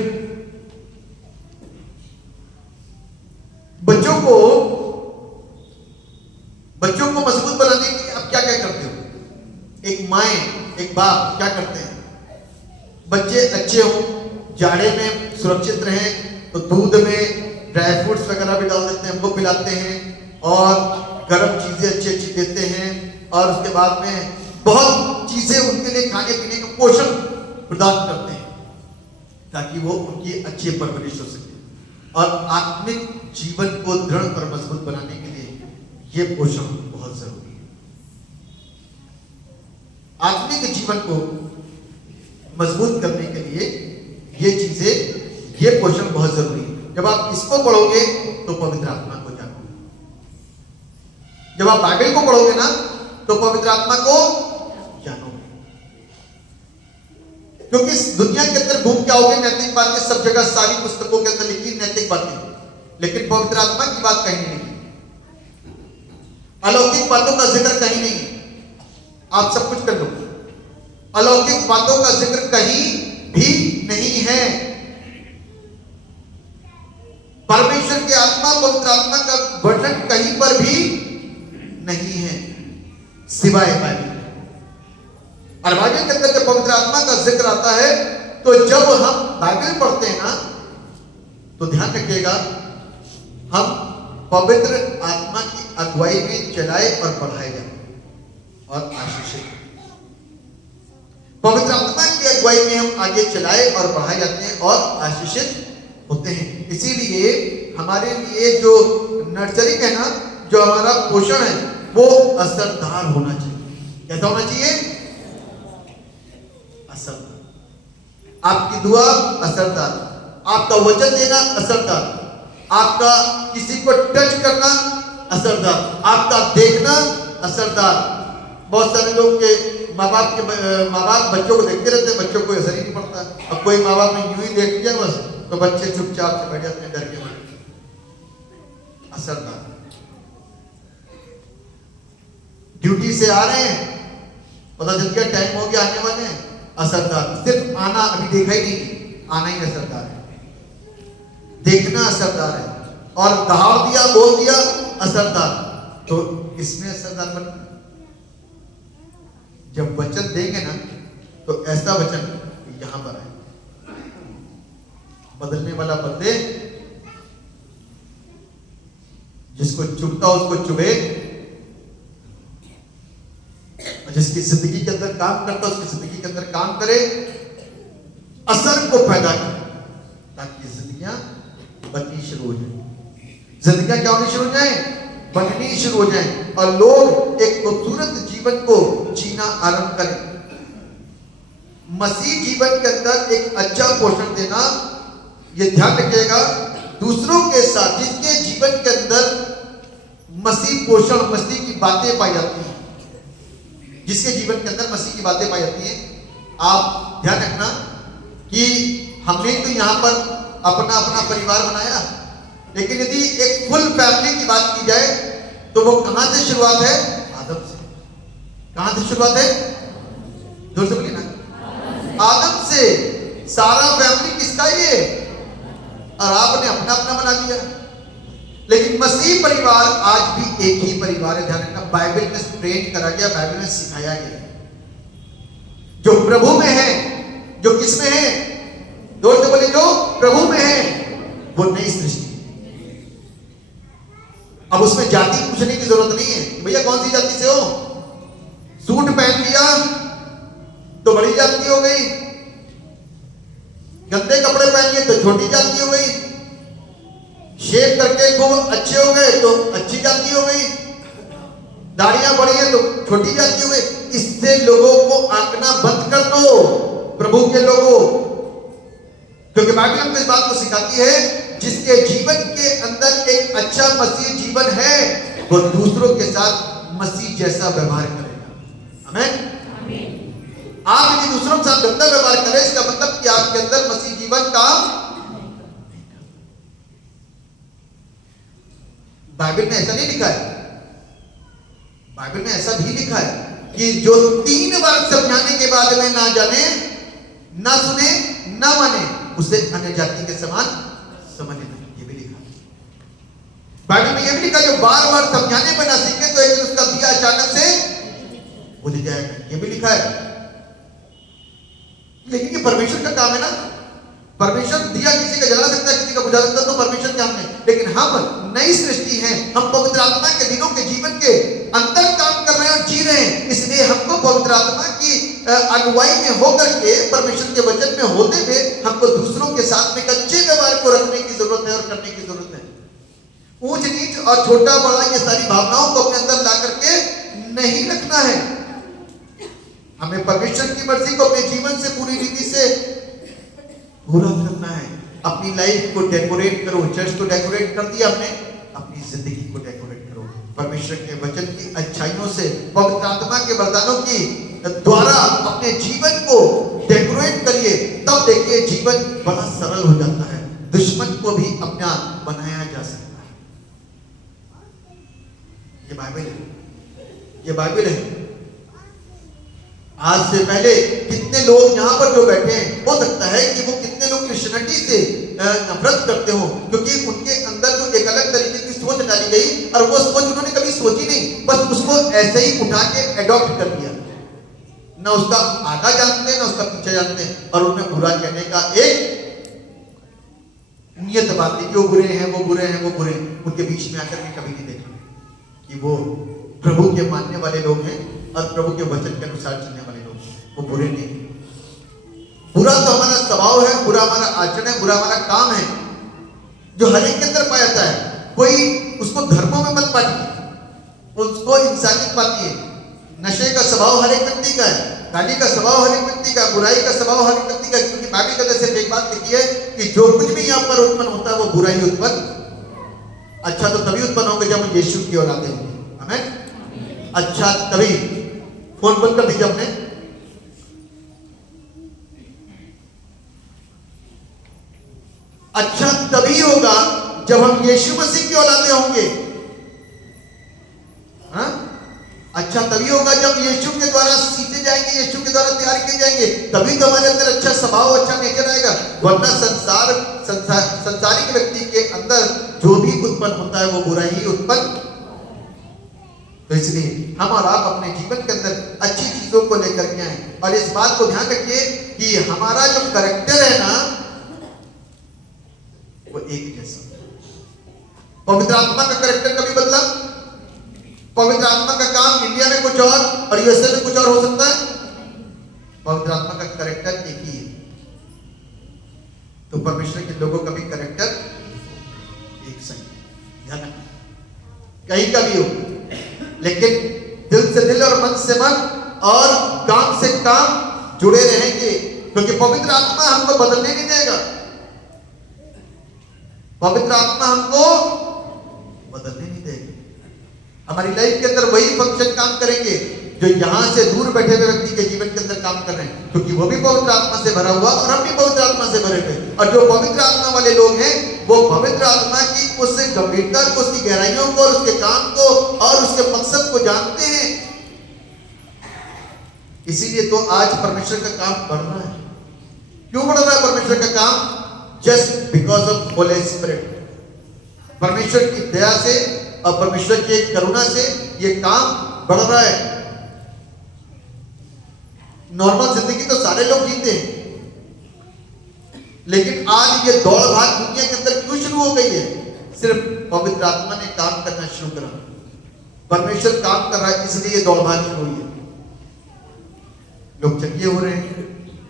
बच्चों को मजबूत बनाने के लिए आप क्या क्या करते हो? एक माए, एक बाप क्या करते हैं? बच्चे अच्छे हो, जाड़े में सुरक्षित रहें, तो दूध में ड्राई फ्रूट्स वगैरह भी डाल देते हैं, हमको पिलाते हैं और गर्म चीजें अच्छी देते हैं। और उसके बाद में बहुत चीजें उनके लिए खाने पीने का पोषण प्रदान करते हैं, ताकि वो उनकी अच्छी परवरिश हो सके। और आत्मिक जीवन को दृढ़ और मजबूत बनाने के लिए ये पोषण बहुत जरूरी है। आत्मिक जीवन को मजबूत करने के लिए ये चीजें, ये पोषण बहुत जरूरी है। जब आप इसको पढ़ोगे तो पवित्र आत्मा को जानोगे, जब आप बाइबल को पढ़ोगे ना तो पवित्र आत्मा को जानोगे। क्योंकि इस दुनिया के अंदर घूम के आओगे, नैतिक बातें सब जगह, सारी पुस्तकों के अंदर लिखी नैतिक बातें, लेकिन पवित्र आत्मा की बात कहीं नहीं लिखी, अलौकिक बातों का जिक्र कहीं नहीं। आप सब कुछ कर लो, अलौकिक बातों का जिक्र कहीं भी नहीं है। परमेश्वर की आत्मा, पवित्र आत्मा का वर्णन कहीं पर भी नहीं है सिवाय बाइबल। और बाइबल के अंदर जब पवित्र आत्मा का जिक्र आता है, तो जब हम बाइबल पढ़ते हैं ना, तो ध्यान रखिएगा, हम पवित्र आत्मा की अगुवाई में चलाए और बढ़ाए जाते और आशीषित। पवित्र आत्मा की अगुवाई में हम आगे चलाए और बढ़ाए जाते हैं और आशीषित होते हैं। इसीलिए हमारे लिए जो नर्सरिंग है ना, जो हमारा पोषण है, वो असरदार होना चाहिए। कैसा होना चाहिए? असरदार। आपकी दुआ असरदार, आपका वचन देना असरदार, आपका किसी को टच करना असरदार, आपका देखना असरदार। बहुत सारे लोग के माँ बाप बच्चों को देखते रहते हैं, बच्चों को असर ही नहीं पड़ता। अब कोई माँ बाप ने यूं ही देख लिया बस, तो बच्चे चुपचाप से बैठ जाते हैं डर के मारे। असरदार। ड्यूटी से आ रहे हैं, पता चल गया टाइम हो गया आने वाले हैं, असरदार। सिर्फ आना अभी देखा ही नहीं, आना ही असरदार है, देखना असरदार है, और दहाड़ दिया बोल दिया असरदार। तो इसमें असरदार बनना, जब वचन देंगे ना तो ऐसा वचन यहां पर है, बदलने वाला बदले, जिसको चुभता उसको चुभे, जिसकी जिंदगी के अंदर काम करता उसकी जिंदगी के अंदर काम करे, असर को पैदा करे, ताकि जिंदगियां बननी शुरू हो जाए। जिंदगियां क्या होनी शुरू हो जाए? बननी शुरू हो जाए, और लोग एक खूबसूरत जीवन को जीना आरंभ करें। मसीह जीवन के अंदर एक अच्छा पोषण देना, ये ध्यान रखिएगा, दूसरों के साथ जिसके जीवन के अंदर मसीह पोषण, मसीह की बातें पाई जाती हैं, जिसके जीवन के अंदर मसीह की बातें पाई जाती हैं, आप ध्यान रखना कि हमने तो यहां पर अपना अपना परिवार बनाया, लेकिन यदि एक फुल फैमिली की बात की जाए तो वो कहां से शुरुआत है? आदम से। कहां से शुरुआत है? जोर से बोलिए ना, आदम से। सारा फैमिली किसका ये? और आपने अपना अपना बना दिया। लेकिन मसीह परिवार आज भी एक ही परिवार है, ध्यान रखना। बाइबल में ट्रेन करा गया, बाइबल में सिखाया गया, जो प्रभु में है, जो किस में है? जोर से बोले, जो प्रभु में है वो नई सृष्टि। अब उसमें जाति पूछने की जरूरत नहीं है, भैया कौन सी जाति से हो? सूट पहन लिया तो बड़ी जाति हो गई, गंदे कपड़े पहन लिए तो छोटी जाति हो गई, शेव करके खूब अच्छे हो गए तो अच्छी जाति हो गई, दाढ़ियां बढ़ी है तो छोटी जाति हो गई। इससे लोगों को आंकना बंद कर दो, प्रभु के लोगों, क्योंकि बाइबल हमको इस बात को सिखाती है, जिसके जीवन के अंदर एक अच्छा मसीह जीवन है, वो दूसरों के साथ मसीह जैसा व्यवहार करेगा। आमीन। आप यदि दूसरों के साथ गंदा व्यवहार करें, इसका मतलब कि आपके अंदर मसीह जीवन का, बाइबल में ऐसा नहीं लिखा है, बाइबल में ऐसा भी लिखा है कि जो 3 बार समझाने के बाद में ना जाने, ना सुने, ना माने, उसे अन्य जाति के समान समझना। ये भी लिखा है बाइबल में, ये भी लिखा, जो बार बार समझाने पर ना सीखे तो एक दिन उसका दिया अचानक से बुझ जाएगा। ये भी लिखा है। लेकिन ये परमेश्वर का काम है ना, परमेश्वर दिया किसी का जला सकता है, किसी का बुझा सकता है, तो परमेश्वर के काम है। लेकिन हम नई सृष्टि हैं, हम पवित्र आत्मा के दिनों के जीवन के अंदर काम कर रहे हैं और जी रहे हैं। इसलिए हमको पवित्र आत्मा की अगुवाई में होकर के, परमेश्वर के वचन में होते हुए, हमको दूसरों के साथ में अच्छे व्यवहार को रखने की जरूरत है और करने की जरूरत है। ऊंच नीच और छोटा बड़ा ये सारी भावनाओं को अपने अंदर ला करके नहीं रखना है। हमें परमेश्वर की मर्जी को अपने जीवन से पूरी रीति से पूरा करना है। अपनी लाइफ को डेकोरेट करो। चर्च को डेकोरेट कर दिया हमने, अपनी जिंदगी को डेकोरेट करो परमेश्वर के वचन की अच्छाइयों से, पवित्र आत्मा के वरदानों की द्वारा अपने जीवन को डेकोरेट करिए। तब देखिए जीवन बड़ा सरल हो जाता है, दुश्मन को भी अपना बनाया जा सकता है। ये बाइबल है, ये बाइबल है। आज से पहले कितने लोग यहाँ पर जो बैठे हैं, हो सकता है कि वो कितने लोग क्रिश्चियनिटी से नफरत करते हो, क्योंकि उनके अंदर जो एक अलग तरीके की सोच डाली गई, और वो सोच उन्होंने कभी सोची नहीं, बस उसको ऐसे ही उठा के एडॉप्ट कर लिया। ना उसका आगा जानते हैं, ना उसका पीछे जानते हैं, और उन्हें बुरा कहने का एक नियत बात है कि वो बुरे हैं, वो बुरे हैं, वो बुरे हैं। उनके बीच में आकर के कभी नहीं देखा कि वो प्रभु के मानने वाले लोग हैं और प्रभु के वचन के अनुसार चलने वाले लोग, वो बुरे नहीं। बुरा तो हमारा स्वभाव है, बुरा हमारा आचरण है, बुरा हमारा काम है, जो हर एक के अंदर पाया जाता है। कोई उसको धर्मों में मत पाती, उसको इंसानियत पाती है। नशे का स्वभाव हर एक व्यक्ति का है, गाली का स्वभाव हर एक व्यक्ति का, बुराई का स्वभाव हर एक व्यक्ति का, क्योंकि बाइबल के अंदर सिर्फ एक बात लिखी है कि जो कुछ भी यहाँ पर उत्पन्न होता है वो बुराई उत्पन्न, अच्छा तो तभी उत्पन्न होगा जब हम यीशु की औलादे होंगे। आमीन। अच्छा तभी, फोन बंद कर दीजिए अपने। अच्छा तभी होगा जब हम यीशु मसीह की औलादे होंगे। हाँ, अच्छा तभी होगा जब यीशु के द्वारा सीखे जाएंगे, यीशु के द्वारा तैयार किए जाएंगे, तभी तो हमारे अंदर अच्छा स्वभाव, अच्छा नेचर आएगा। वरना संसारिक व्यक्ति के अंदर जो भी उत्पन्न होता है वो बुरा ही उत्पन्न। तो इसलिए हम और आप अपने जीवन के अंदर अच्छी चीजों को लेकर के आए, और इस बात को ध्यान रखिए कि हमारा जो कैरेक्टर है ना वो एक जैसा। पवित्र आत्मा का कैरेक्टर कभी बदला? पवित्र आत्मा का काम इंडिया में कुछ और यूएसए में कुछ और हो सकता है? पवित्र आत्मा का कैरेक्टर एक ही है। तो परमेश्वर के लोगों का भी कैरेक्टर एक सही, ध्यान रखना, कहीं का भी हो, लेकिन दिल से दिल और मन से मन और काम से काम जुड़े रहेंगे, क्योंकि पवित्र आत्मा हमको बदलने नहीं देगा। पवित्र आत्मा हमको बदलने नहीं देगा। हमारी लाइफ के अंदर वही फंक्शन काम करेंगे जो यहां से दूर बैठे हुए व्यक्ति के जीवन के अंदर काम कर रहे हैं, क्योंकि वो भी पवित्र आत्मा से भरा हुआ और हम भी पवित्र आत्मा से भरे हुए। और जो पवित्र आत्मा वाले लोग हैं वो पवित्र आत्मा की उस गंभीरता को, उसकी गहराइयों को, और उसके काम को और उसके मकसद को जानते हैं। इसीलिए तो आज परमेश्वर का काम बढ़ रहा है। क्यों बढ़ रहा है परमेश्वर का काम? Just because of Holi spirit. परमेश्वर की दया से और परमेश्वर की करुणा से ये काम बढ़ रहा है। नॉर्मल जिंदगी तो सारे लोग जीते हैं, लेकिन आज ये दौड़ भाग दुनिया के अंदर क्यों शुरू हो गई है? सिर्फ पवित्र आत्मा ने काम करना शुरू करा, परमेश्वर काम कर रहा है, इसलिए ये दौड़ भाग शुरू हुई है। लोग चंगे हो रहे हैं,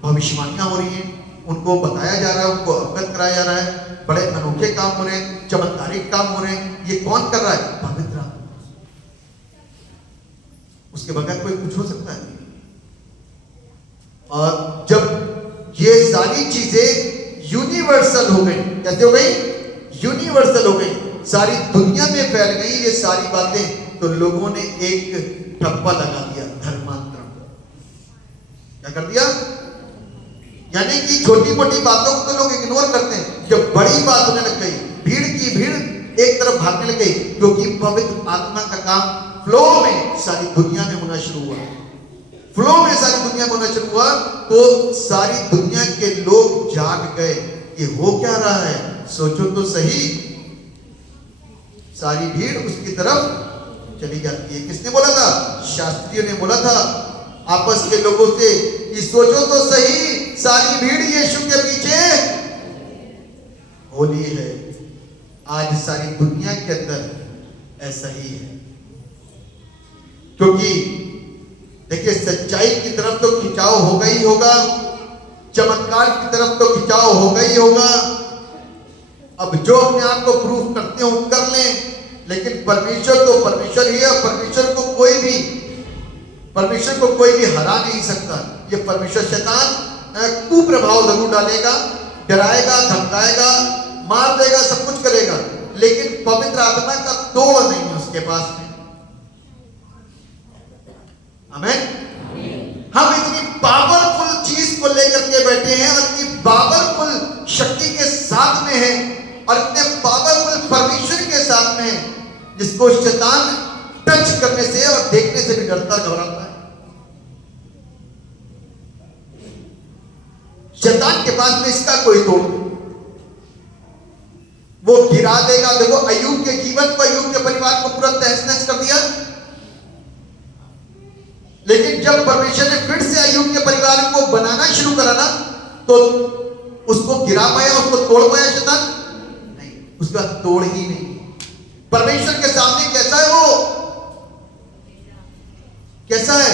भविष्यवाणियां हो रही हैं, उनको बताया जा रहा है, उनको अवगत कराया जा रहा है, बड़े अनोखे काम हो रहे हैं, चमत्कारिक काम हो रहे हैं। ये कौन कर रहा है? पवित्र आत्मा। उसके बगैर कोई कुछ हो सकता है? और जब ये सारी चीजें यूनिवर्सल हो गई, कैसे हो गई? यूनिवर्सल हो गई, सारी दुनिया में फैल गई ये सारी बातें, तो लोगों ने एक ठप्पा लगा दिया, धर्मांतरण। क्या कर दिया? यानी कि छोटी मोटी बातों को तो लोग इग्नोर करते हैं, जब बड़ी बात होने लग गई, भीड़ की भीड़ एक तरफ भागने लग गई, क्योंकि पवित्र आत्मा का काम फ्लो में सारी दुनिया में होना शुरू हुआ। फ्लो में सारी दुनिया में होना शुरू हुआ, तो सारी दुनिया के लोग जाग गए, ये हो क्या रहा है? सोचो तो सही, सारी भीड़ उसकी तरफ चली जाती है। किसने बोला था? शास्त्रियों ने बोला था आपस के लोगों से कि सोचो तो सही, सारी भीड़ यीशु के पीछे होली है। आज सारी दुनिया के अंदर ऐसा ही है, क्योंकि देखिए सच्चाई की तरफ तो खिंचाव होगा ही होगा, चमत्कार की तरफ तो खिंचाव होगा ही होगा। अब जो अपने आप को प्रूफ करते हो कर लें, लेकिन परमेश्वर तो परमेश्वर ही है, परमेश्वर को कोई भी हरा नहीं सकता। ये परमेश्वर शैतान कुप्रभाव जरूर डालेगा, डराएगा, धमकाएगा, मार देगा, सब कुछ करेगा, लेकिन पवित्र आत्मा का तोड़ नहीं है उसके पास में। आमीन। हम इतनी पावरफुल चीज को लेकर के बैठे हैं और इतनी पावरफुल शक्ति के साथ में हैं और इतने पावरफुल परमेश्वर के साथ में हैं, जिसको शैतान टच करने से और देखने से भी डरता घबराता है। शैतान के पास में इसका कोई तोड़ नहीं, वो गिरा देगा। देखो अय्यूब के जीवन को, अय्यूब के परिवार को पूरा तहस नहस कर दिया, लेकिन जब परमेश्वर ने फिर से अय्यूब के परिवार को बनाना शुरू करा ना, तो उसको गिरा पाया, उसको तोड़ पाया शैतान? नहीं, उसका तोड़ ही नहीं। परमेश्वर के सामने कैसा है वो? कैसा है?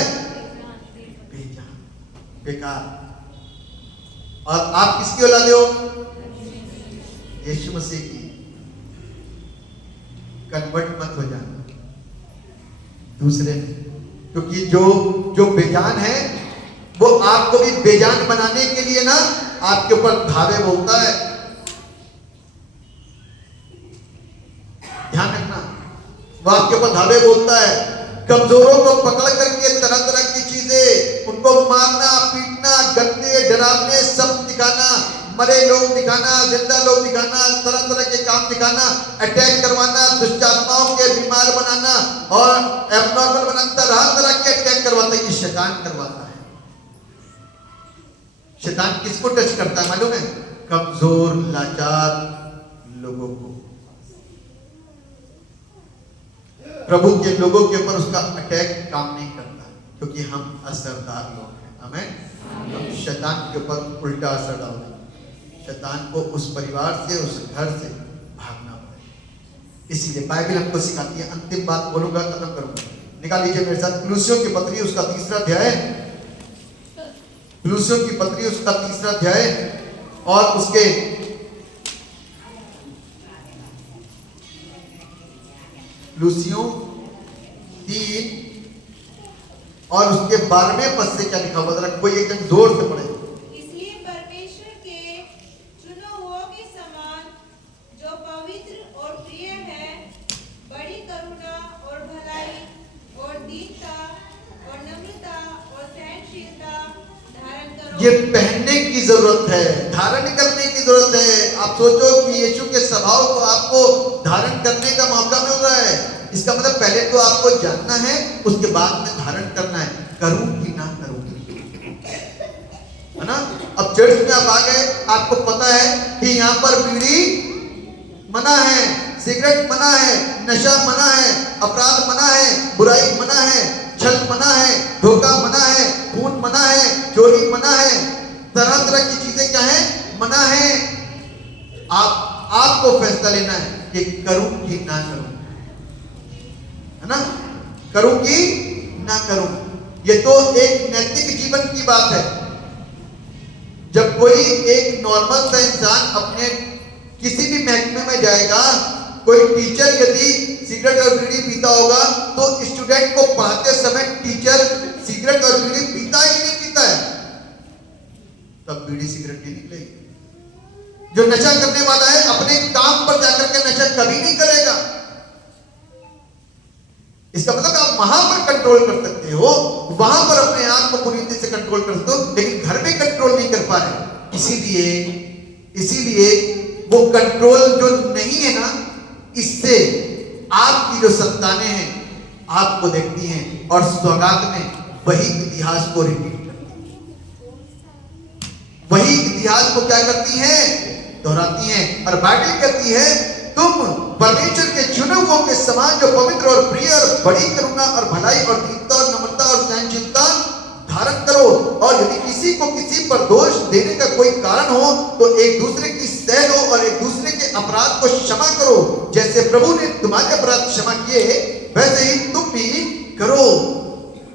बेजान, बेकार। और आप किसकी औलाद हो? यीशु मसीह की। कन्वर्ट मत हो जाना दूसरे, क्योंकि जो बेजान है वो आपको भी बेजान बनाने के लिए ना आपके ऊपर धावे बोलता है। ध्यान रखना, वो आपके ऊपर धावे बोलता है। कमजोरों को पकड़ करके तरह तरह की चीजें, उनको मारना, पीटना, गंदे डरावने सब दिखाना, मरे लोग दिखाना, जिंदा लोग दिखाना, तरह तरह के काम दिखाना, अटैक करवाना, दुष्ट आत्माओं के बीमार बनाना और एबनॉर्मल बनाना, तरह तरह के अटैक करवाता है। ये शैतान करवाता है। शैतान किसको टच करता है मालूम है? कमजोर लाचार लोगों को। प्रभु के लोगों के ऊपर उसका अटैक काम नहीं करता, क्योंकि हम असरदार लोग हैं। हमें हम शैतान के ऊपर उल्टा असर डालते हैं। शैतान को उस परिवार से, उस घर से भागना पड़ेगा। इसीलिए बाइबल हमको सिखाती है। अंतिम बात बोलूंगा, खत्म करूंगा। निकाल लीजिए मेरे साथ कुलुस्सियों की पत्री उसका 3रा अध्याय, कुलुस्सियों की पत्री उसका 3रा अध्याय और उसके कुलुस्सियों 3 और उसके 12वें पद से क्या लिखा हुआ, जरा कोई एक जन जोर से पढ़े। इसलिए परमेश्वर के चुने हुओं के समान जो पवित्र और प्रिय है, बड़ी करुणा और भलाई और दीनता और नम्रता और सहनशीलता धारण करो। ये पहनने की जरूरत है, धारण करने की जरूरत है। आप सोचो कि यीशु के स्वभाव को आपको धारण करने का मौका मिल रहा है। इसका मतलब पहले तो आपको जानना है, उसके बाद में धारण करना है। करूं कि ना करूं, है ना? अब चर्च में आप आ गए, आपको पता है कि यहाँ पर बीड़ी मना है, सिगरेट मना है, नशा मना है, अपराध मना है, बुराई मना है, छल मना है, धोखा मना है, खून मना है, चोरी मना है, तरह तरह की चीजें क्या है? मना है। आपको फैसला लेना है कि करूं कि ना करूं, है ना? करूं कि ना करूं। ये तो एक नैतिक जीवन की बात है। जब कोई एक नॉर्मल सा इंसान अपने किसी भी महकमे में जाएगा, कोई टीचर यदि सिगरेट और बीड़ी पीता होगा तो स्टूडेंट को पढ़ाते समय टीचर सिगरेट और बीड़ी पीता ही नहीं पीता है, तब बीड़ी सिगरेट नहीं निकलेगी। जो नशा करने वाला है अपने काम पर जाकर के नशा कभी नहीं करेगा। इसका मतलब आप वहां पर कंट्रोल कर सकते हो, वहां पर अपने आप को पूरी तरह से कंट्रोल कर सकते हो, लेकिन घर में कंट्रोल नहीं कर पा रहे। इसीलिए वो कंट्रोल जो नहीं है ना, इससे आपकी जो संतानें हैं आपको देखती हैं और सौगात में वही इतिहास को रिपीट करती हैं, वही इतिहास को क्या करती हैं? दोहराती हैं। और बाइबल कहती है तुम परमेश्वर के चुने हुओं के समान जो पवित्र और प्रिय और बड़ी करुणा और भलाई और दीनता और नम्रता और सहनशीलता धारण करो। और यदि किसी को किसी पर दोष देने का कोई कारण हो तो एक दूसरे की सह लो और एक दूसरे के अपराध को क्षमा करो। जैसे प्रभु ने तुम्हारे अपराध क्षमा किए वैसे ही तुम भी करो।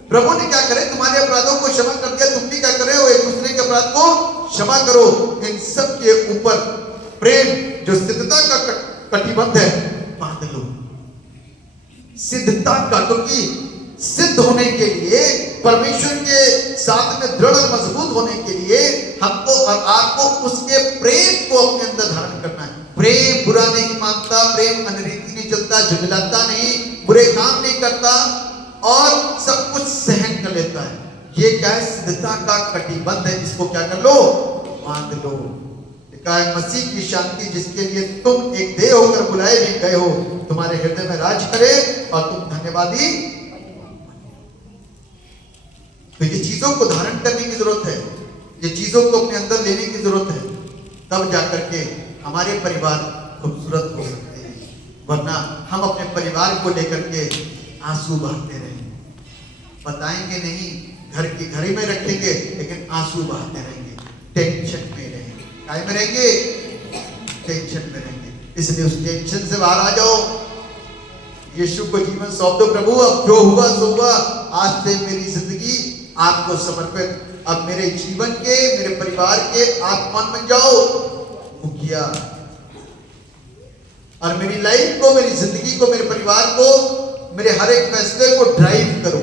प्रभु ने क्या करे? तुम्हारे अपराधों को क्षमा कर दिया, तुम भी क्या करे हो? एक दूसरे के अपराध को क्षमा करो। इन सब के ऊपर प्रेम जो सिद्धता का कटिबद्ध है बांध लो। सिद्धता का, क्योंकि सिद्ध होने के लिए, परमेश्वर के साथ में दृढ़ और मजबूत होने के लिए हमको और आपको उसके प्रेम को अपने अंदर धारण करना है। प्रेम बुरा नहीं मानता, प्रेम अनरीति नहीं चलता, झुंझलाता नहीं, बुरे काम नहीं करता और सब कुछ सहन कर लेता है। ये क्या है? सिद्धता का कटिबद्ध है। इसको क्या कर लो? बांध लो। मसीह की शांति जिसके लिए तुम एक देह होकर बुलाए भी गए हो, तुम्हारे हृदय में राज करे और तुम धन्यवादी। तो ये चीजों को धारण करने की जरूरत है, ये चीजों को अपने अंदर लेने की जरूरत है, तब जाकर के हमारे परिवार खूबसूरत हो सकते हैं। वरना हम अपने परिवार को लेकर के आंसू बहाते रहेंगे, बताएंगे नहीं, घर की घर में रखेंगे लेकिन आंसू बहाते रहेंगे, टेंशन में रहेंगे। काय में रहेंगे? टेंशन में रहेंगे। इसलिए उस टेंशन से बाहर आ जाओ, यीशु को जीवन सौंप दो। प्रभु अब जो हुआ सो हुआ, आज से मेरी जिंदगी आपको समर्पित। अब मेरे जीवन के, मेरे परिवार के आप कौन बन जाओ? मुखिया। और मेरी लाइफ को, मेरी जिंदगी को, मेरे परिवार को, मेरे हर एक फैसले को ड्राइव करो।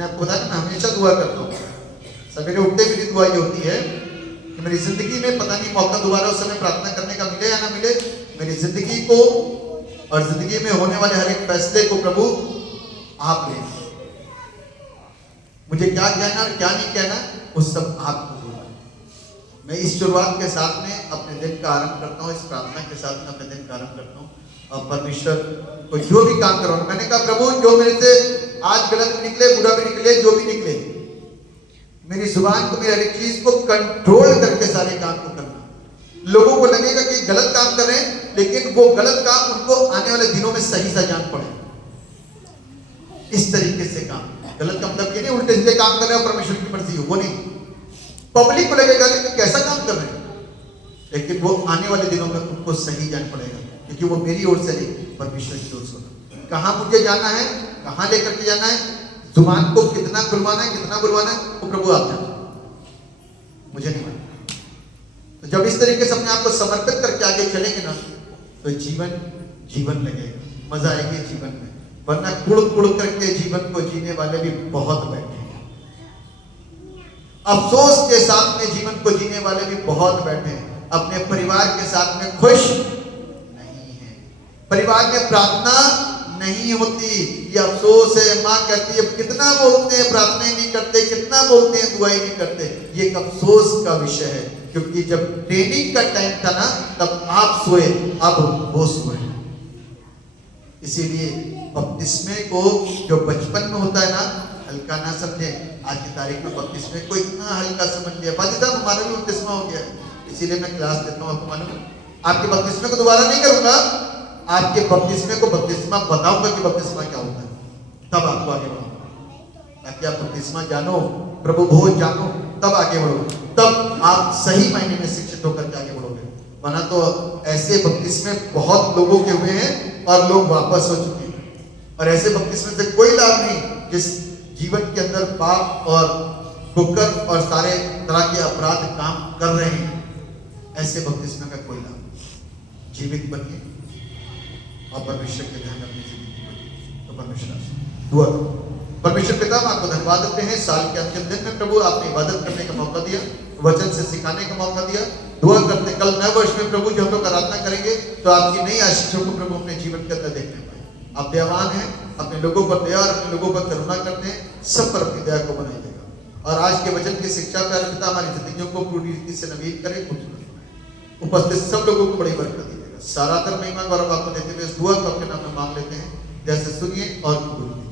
मैंने आपको बताया मैं हमेशा दुआ करता हूँ। सवेरे उठते भी दुआ ये होती है कि मेरी जिंदगी में पता नहीं मौका दोबारा उस समय प्रार्थना करने का मिले या ना मिले, मेरी जिंदगी को और जिंदगी में होने वाले हर एक फैसले को प्रभु आप ले। मुझे क्या कहना और क्या नहीं कहना वो सब आपको बोलना। मैं इस शुरुआत के साथ में अपने दिन का आरंभ करता हूँ, इस प्रार्थना के साथ में अपने दिन का आरंभ करता हूँ। और परमेश्वर को जो भी काम करो, मैंने कहा प्रभु जो मेरे से आज गलत भी निकले, बुरा भी निकले, जो भी निकले, मेरी जुबान को, मेरी हर एक चीज को कंट्रोल करके सारे काम को करना। लोगों को लगेगा कि गलत काम कर रहे हैं, लेकिन वो गलत काम उनको आने वाले दिनों में सही सा जान पड़े। इस तरीके से काम, गलत का मतलब ये नहीं उल्टे सीधे काम कर रहे हो परमेश्वर की मर्जी हो, वो नहीं। पब्लिक को लगेगा कि कैसा काम कर रहे हैं, लेकिन वो आने वाले दिनों में उनको सही जान पड़ेगा, क्योंकि वो मेरी ओर से नहीं, परमेश्वर की ओर से। कहां मुझे जाना है, कहां लेकर के जाना है, जुबान को कितना खुलवाना है, कितना बुलवाना है, वो प्रभु आप जानते, मुझे नहीं मालूम। तो जब इस तरीके से अपने आप को समर्पित करके आगे चलेंगे ना, तो जीवन लगेगा, मजा आएगी जीवन में। वरना कुड़ करके जीवन को जीने वाले भी बहुत बैठे हैं, अफसोस के साथ में जीवन को जीने वाले भी बहुत बैठे हैं, अपने परिवार के साथ में खुश नहीं है, परिवार में प्रार्थना नहीं होती, ये अफसोस है। माँ कहती है कितना बोलते हैं, प्रार्थना नहीं करते, कितना बोलते हैं, दुआई नहीं करते। ये एक अफसोस का विषय है, क्योंकि जब ट्रेनिंग का टाइम था ना, तब आप सोए, अब वो सोए। इसीलिए बपतिस्मे को जो बचपन में होता है ना, हल्का ना समझे। आज की तारीख में बपतिस्मे को इतना हल्का समझ लिया। बाजी साहब हमारा भी बपतिस्मा हो गया, इसीलिए मैं क्लास देता हूँ। आपको मालूम, आपके बपतिस्मे को दोबारा नहीं करूंगा, आपके बपतिस्मे को बपतिस्मा बताऊंगा कि बपतिस्मा क्या होता है, तब आपको आगे बढ़ो, ताकि आप बपतिस्मा जानो, प्रभु भोज जानो, तब आगे बढ़ो, तब आप सही मायने में शिक्षित होकर के आगे बढ़ोगे। वरना तो ऐसे बपतिस्मे बहुत लोगों के हुए हैं और लोग वापस हो चुके हैं, और ऐसे बपतिस्मे से कोई लाभ नहीं जिस जीवन के अंदर पाप और कुकर्म और सारे तरह के अपराध काम कर रहे हैं। ऐसे बपतिस्मे का कोई लाभ नहीं। जीवित बनिए और परमेश्वर के ध्यान अपनी जिंदगी बनिए, तो परमेश्वर दुआ। परमेश्वर पिता हम आपको धन्यवाद देते हैं, साल के अंतिम दिन में प्रभु आपने इबादत करने का मौका दिया, वचन से सिखाने का मौका दिया। दुआ करते कल नए वर्ष में प्रभु जो हम लोग आराधना करेंगे, तो आपकी नई आशीषों को प्रभु अपने जीवन के अंदर देखने पाए। आप दयावान हैं, अपने लोगों पर दया और अपने लोगों पर करुणा करते हैं, सब पर अपनी दया को बनाई देगा। और आज के वचन की शिक्षा प्यारे पिता हमारी जिंदगियों को पूरी रीति से नवीन करे, खूबसूरत बनाए। उपस्थित सब लोगों को बड़ी बरकत दीजिएगा। सारा महिमा गौरव आपको देते हुए इस दुआ को अपने नाम में मांग लेते हैं, जैसे सुनिए और कबूल कीजिए।